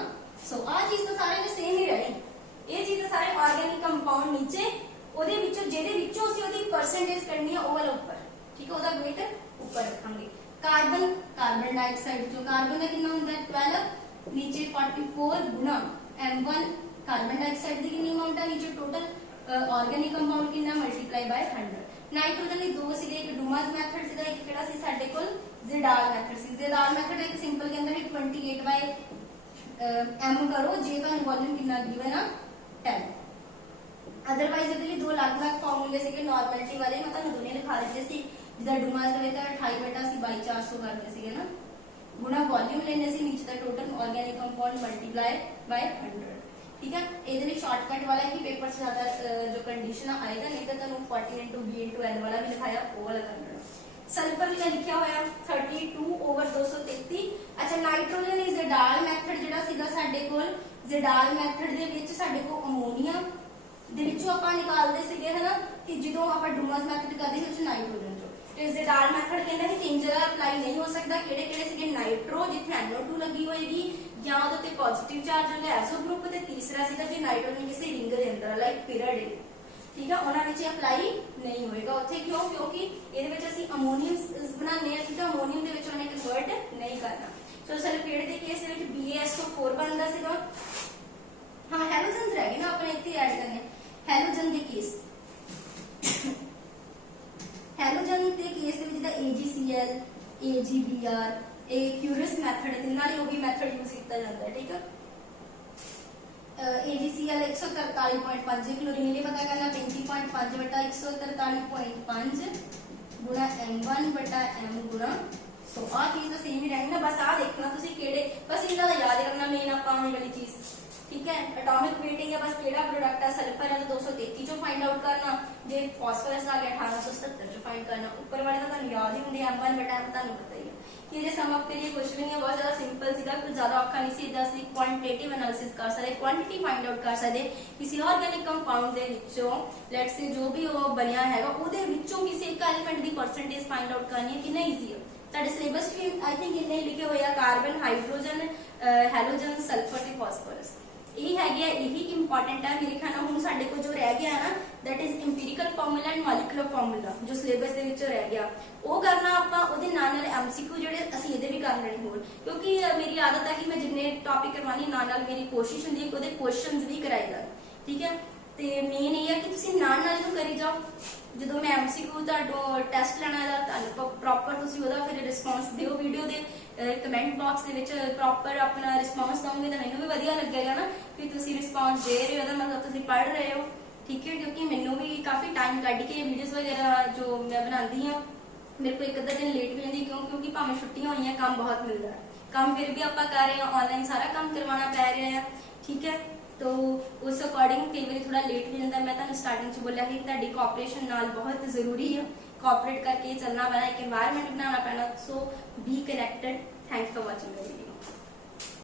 ਸੋ ਆ ਚੀਜ਼ ਤਾਂ ਸਾਰੇ ਨੇ ਸੇਮ ਹੀ ਰਹਿਣੀ ਇਹ ਚੀਜ਼ ਤਾਂ ਸਾਰੇ ਆਰਗੇਨਿਕ ਕੰਪਾਊਂਡ ਨੀਚੇ ਉਹਦੇ ਵਿੱਚੋਂ ਜਿਹਦੇ ਵਿੱਚੋਂ ਅਸੀਂ ਉਹਦੀ ਪਰਸੈਂਟੇਜ ਕੱਢਣੀ ਹੈ ਉਹ ਵਾਲਾ ਉੱਪਰ ਠੀਕ ਹੈ ਉਹਦਾ weight ਉੱਪਰ ਰੱਖਾਂਗੇ कार्बन डाइऑक्साइड जो कार्बन का कितना होता है 12 नीचे 44 गुना M1 कार्बन डाइऑक्साइड की कितनी अमाउंट है नीचे टोटल ऑर्गेनिक कंपाउंड कितना मल्टीप्लाई बाय 100 नाइट्रोजन के दो सीगे एक डुमास मेथड सीगा एक केड़ा सी साडे कोल ज़ेडाल मेथड सी ज़ेडाल मेथड एक सिंपल के अंदर 28 बाय M करो जे का वॉल्यूम कितना गिवन है 10 अदरवाइज ਇਹਦੇ ਲਈ ਦੋ ਅਲੱਗ-ਅਲੱਗ ਫਾਰਮੂਲੇ ਸੀਗੇ ਨਾਰਮੈਲਿਟੀ ਵਾਲੇ ਮੈਂ ਤੁਹਾਨੂੰ ਦੋਨੇ ਲਿਖਾ ਦਿੱਤੇ ਸੀ ਜਿਹਦਾ ਡੁਮਾਸ ਦੇ ਵਿੱਚ 28 ਬਟਾ ਸੀ 22/400 ਕਰਦੇ ਸੀਗੇ ਨਾ ਗੁਣਾ ਵੋਲਿਊਮ ਲੈਣੇ ਸੀ ਨੀਚੇ ਦਾ total organic compound multiply by 100 ठीक है ਇਹਦੇ ਲਈ ਸ਼ਾਰਟਕਟ ਵਾਲਾ ਹੈ ਕਿ ਪੇਪਰ 'ਚ ਜ਼ਿਆਦਾ ਜੋ ਕੰਡੀਸ਼ਨ ਆਏਗਾ ਨਹੀਂ ਤਾਂ ਤੁਹਾਨੂੰ 40 × B × L ਵਾਲਾ ਵੀ ਲਿਖਾਇਆ ਉਹ ਵਾਲਾ ਕਰਨਾ ਸਲਫਰ ਲਈ ਲਿਖਿਆ ਹੋਇਆ 32/233 ਅੱਛਾ ਨਾਈਟ੍ਰੋਜਨ ਇਜ਼ ज़ेडाल ਮੈਥਡ ਜਿਹੜਾ ਸੀਗਾ ਸਾਡੇ ਕੋਲ ज़ेडाल ਮੈਥਡ ਦੇ ਵਿੱਚ ਸਾਡੇ ਕੋਲ ਅਮੋਨੀਆ ਦੇ ਵਿੱਚੋਂ ਆਪਾਂ ਨਿਕਾਲਦੇ ਸੀਗੇ ਹਨਾ ਕਿ ਜਦੋਂ ਆਪਾਂ ਡੁਮਾਸ ਮੈਥਡ ਕਰਦੇ ਵਿੱਚ ਨਾਈਟ੍ਰੋਜਨ ਚੋਂ ਤੇ ज़ेडाल ਮੈਥਡ ਕਹਿੰਦਾ ਕਿ ਸਿੰਜਲਰ ਅਪਲਾਈ ਨਹੀਂ ਹੋ ਸਕਦਾ। ਕਿਹੜੇ ਕਿਹੜੇ ਸੀਗੇ? ਨਾਈਟ੍ਰੋ ਜਿੱਥੇ NO2 ਲੱਗੀ ਹੋਏਗੀ ਜਾਂ ਉਹਦੇ ਉੱਤੇ ਪੋਜ਼ਿਟਿਵ ਚਾਰਜ ਹੁੰਦਾ ਐਸੋ ਗਰੁੱਪ, ਤੇ ਤੀਸਰਾ ਸੀਗਾ ਜੇ ਨਾਈਟ੍ਰੋਜਨ ਕਿਸੇ ਰਿੰਗ ਦੇ ਅੰਦਰ ਲਾਈਕ ਪਿਰਾਇਡ, ਠੀਕ ਆ, ਉਹਨਾਂ ਵਿੱਚ ਅਪਲਾਈ ਨਹੀਂ ਹੋਏਗਾ ਉੱਥੇ। ਕਿਉਂ? ਕਿਉਂਕਿ ਇਹਦੇ ਵਿੱਚ ਅਸੀਂ ਅਮੋਨੀਅਮ ਬਣਾਉਂਦੇ ਆ, ਠੀਕ ਆ, ਅਮੋਨੀਅਮ ਦੇ ਵਿੱਚ ਉਹਨੇ ਕਨਵਰਟ ਨਹੀਂ ਕਰਨਾ। ਸੋ ਸਲਫੇਟ ਦੇ ਕੇਸ ਵਿੱਚ BaSO4 ਬਣਦਾ ਸੀਗਾ। ਹਾਂ ਹੈਲੋਜਨਸ ਰਹਿ ਗਏ ਨਾ ਆਪਣੇ ਇੱਥੇ ਐਡ ਕਰਨੇ। ਹੈਲੋਜਨ ਦੇ ਕੇਸ, ਹੈਲੋਜਨ ਦੇ ਕੇਸ ਦੇ ਵਿੱਚ ਦਾ AgCl, AgBr, ਇਹ ਕਿਊਰੀਅਸ ਮੈਥਡ ਤਿੰਨਾਂ ਲਈ ਉਹੀ ਮੈਥਡ ਯੂਜ਼ ਕੀਤਾ ਜਾਂਦਾ ਹੈ, ਠੀਕ ਆ। AgCl 143.5 ਕਲੋਰੀਨ ਲਈ ਪਤਾ ਕਰਨਾ 35.5 ਬਟਾ 143.5 ਗੁਣਾ M1 ਬਟਾ M ਗੁਣਾ। ਸੋ ਆਹ ਚੀਜ਼ ਤਾਂ ਸੇਮ ਹੀ ਰਹਿਣੀ ਨਾ, ਬਸ ਆਹ ਦੇਖਣਾ ਤੁਸੀਂ ਕਿਹੜੇ, ਬਸ ਇਹਨਾਂ ਦਾ ਯਾਦ ਕਰਨਾ ਮੇਨ ਆਪਾਂ ਇਹ ਵਾਲੀ ਚੀਜ਼, ठीक है। एटॉमिक वेटिंग है बस केड़ा प्रोडक्ट है, सल्फर है तो 233 जो फाइंड आउट करना, जे फास्फोरस आ गया 1877 जो फाइंड करना। ऊपर वाले तो ਤੁਹਾਨੂੰ याद ही होंगे M1 बटा M ਤੁਹਾਨੂੰ पता ही है कि ये सम अप के लिए कुछ भी नहीं है, बहुत ज्यादा सिंपल सीगा, कुछ ज्यादा औखा नहीं सी। ਅਸੀਂ क्वांटिटेटिव एनालिसिस कर सकते, क्वांटिटी फाइंड आउट कर सकते किसी ऑर्गेनिक कंपाउंड ਦੇ ਵਿੱਚੋਂ, ਲੈਟਸ ਸੇ ਜੋ ਵੀ ਉਹ ਬਣਿਆ ਹੈਗਾ ਉਹਦੇ ਵਿੱਚੋਂ ਕਿਸੇ ਇੱਕ ਐਲੀਮੈਂਟ ਦੀ ਪਰਸੈਂਟੇਜ फाइंड आउट करनी है। कितना ईजी है ਤੁਹਾਡੇ ਸਿਲੇਬਸ ਵਿੱਚ आई थिंक ਇੰਨੇ ਲਿਖੇ ਹੋਏ ਆ, ਕਾਰਬਨ, ਹਾਈਡਰੋਜਨ, ਹੈਲੋਜਨ, ਸਲਫਰ ਤੇ ਫਾਸਫੋਰਸ। यही है, यही इंपॉर्टेंट है मेरे ख्याल ਹੁਣ ਸਾਡੇ ਕੋਲ ਜੋ ਰਹਿ ਗਿਆ ਹੈ ਨਾ, that is empirical formula and molecular formula ਜੋ ਸਿਲੇਬਸ ਦੇ ਵਿੱਚੋਂ ਰਹਿ ਗਿਆ ਉਹ ਕਰਨਾ ਆਪਾਂ। ਉਹਦੇ ਨਾਲ ਨਾਲ MCQ ਜਿਹੜੇ ਅਸੀਂ ਇਹਦੇ ਵੀ ਕਰ ਲੈਣੇ ਹੋਰ, ਕਿਉਂਕਿ ਮੇਰੀ ਆਦਤ ਹੈ ਕਿ ਮੈਂ ਜਿੰਨੇ ਟੌਪਿਕ ਕਰਵਾਉਣੀ ਨਾਲ ਨਾਲ ਮੇਰੀ ਕੋਸ਼ਿਸ਼ ਹੁੰਦੀ ਹੈ ਕਿ ਉਹਦੇ ਕੁਐਸਚਨਸ ਵੀ ਕਰਾਏ ਜਾਣ, ਠੀਕ ਹੈ। ਤੇ ਮੇਨ ਇਹ ਹੈ ਕਿ ਤੁਸੀਂ ਨਾਲ ਨਾਲ ਇਹਨੂੰ ਕਰੀ ਜਾਓ। ਜਦੋਂ ਮੈਂ MCQ ਤੁਹਾਡਾ ਟੈਸਟ ਲੈਣਾ ਹੈ ਤੁਹਾਨੂੰ ਪ੍ਰੋਪਰ ਤੁਸੀਂ ਉਹਦਾ ਫਿਰ ਰਿਸਪੌਂਸ ਦਿਓ, ਵੀਡੀਓ ਦੇ ਕਮੈਂਟ ਬਾਕਸ ਦੇ ਵਿੱਚ ਪ੍ਰੋਪਰ ਆਪਣਾ ਰਿਸਪੌਂਸ ਦੋਗੇ ਤਾਂ ਮੈਨੂੰ ਵੀ ਵਧੀਆ ਲੱਗੇਗਾ ਨਾ ਕਿ ਤੁਸੀਂ ਰਿਸਪੌਂਸ ਦੇ ਰਹੇ ਹੋ, ਉਹਦਾ ਮਤਲਬ ਤੁਸੀਂ ਪੜ੍ਹ ਰਹੇ ਹੋ, ਠੀਕ ਹੈ। ਕਿਉਂਕਿ ਮੈਨੂੰ ਵੀ ਕਾਫੀ ਟਾਈਮ ਕੱਢ ਕੇ ਵੀਡੀਓਜ਼ ਵਗੈਰਾ ਜੋ ਮੈਂ ਬਣਾਉਂਦੀ ਹਾਂ, ਮੇਰੇ ਕੋਲ ਇੱਕ ਅੱਧਾ ਦਿਨ ਲੇਟ ਵੀ ਜਾਂਦੀ, ਕਿਉਂਕਿ ਭਾਵੇਂ ਛੁੱਟੀਆਂ ਹੋਈਆਂ ਕੰਮ ਬਹੁਤ ਮਿਲਦਾ ਹੈ, ਕੰਮ ਫਿਰ ਵੀ ਆਪਾਂ ਕਰ ਰਹੇ ਹਾਂ, ਆਨਲਾਈਨ ਸਾਰਾ ਕੰਮ ਕਰਵਾਉਣਾ ਪੈ ਰਿਹਾ ਹੈ, ਠੀਕ ਹੈ। तो उस अकॉर्डिंग कई बार थोड़ा लेट हो जाता है। मैं तुहानू स्टार्टिंग च बोलिया कि तुहाडी कोऑपरेशन नाल बहुत जरूरी है, कोऑपरेट करके चलना पैना, एक एनवायरनमेंट बनाना पैना। So be connected. Thanks for watching the video.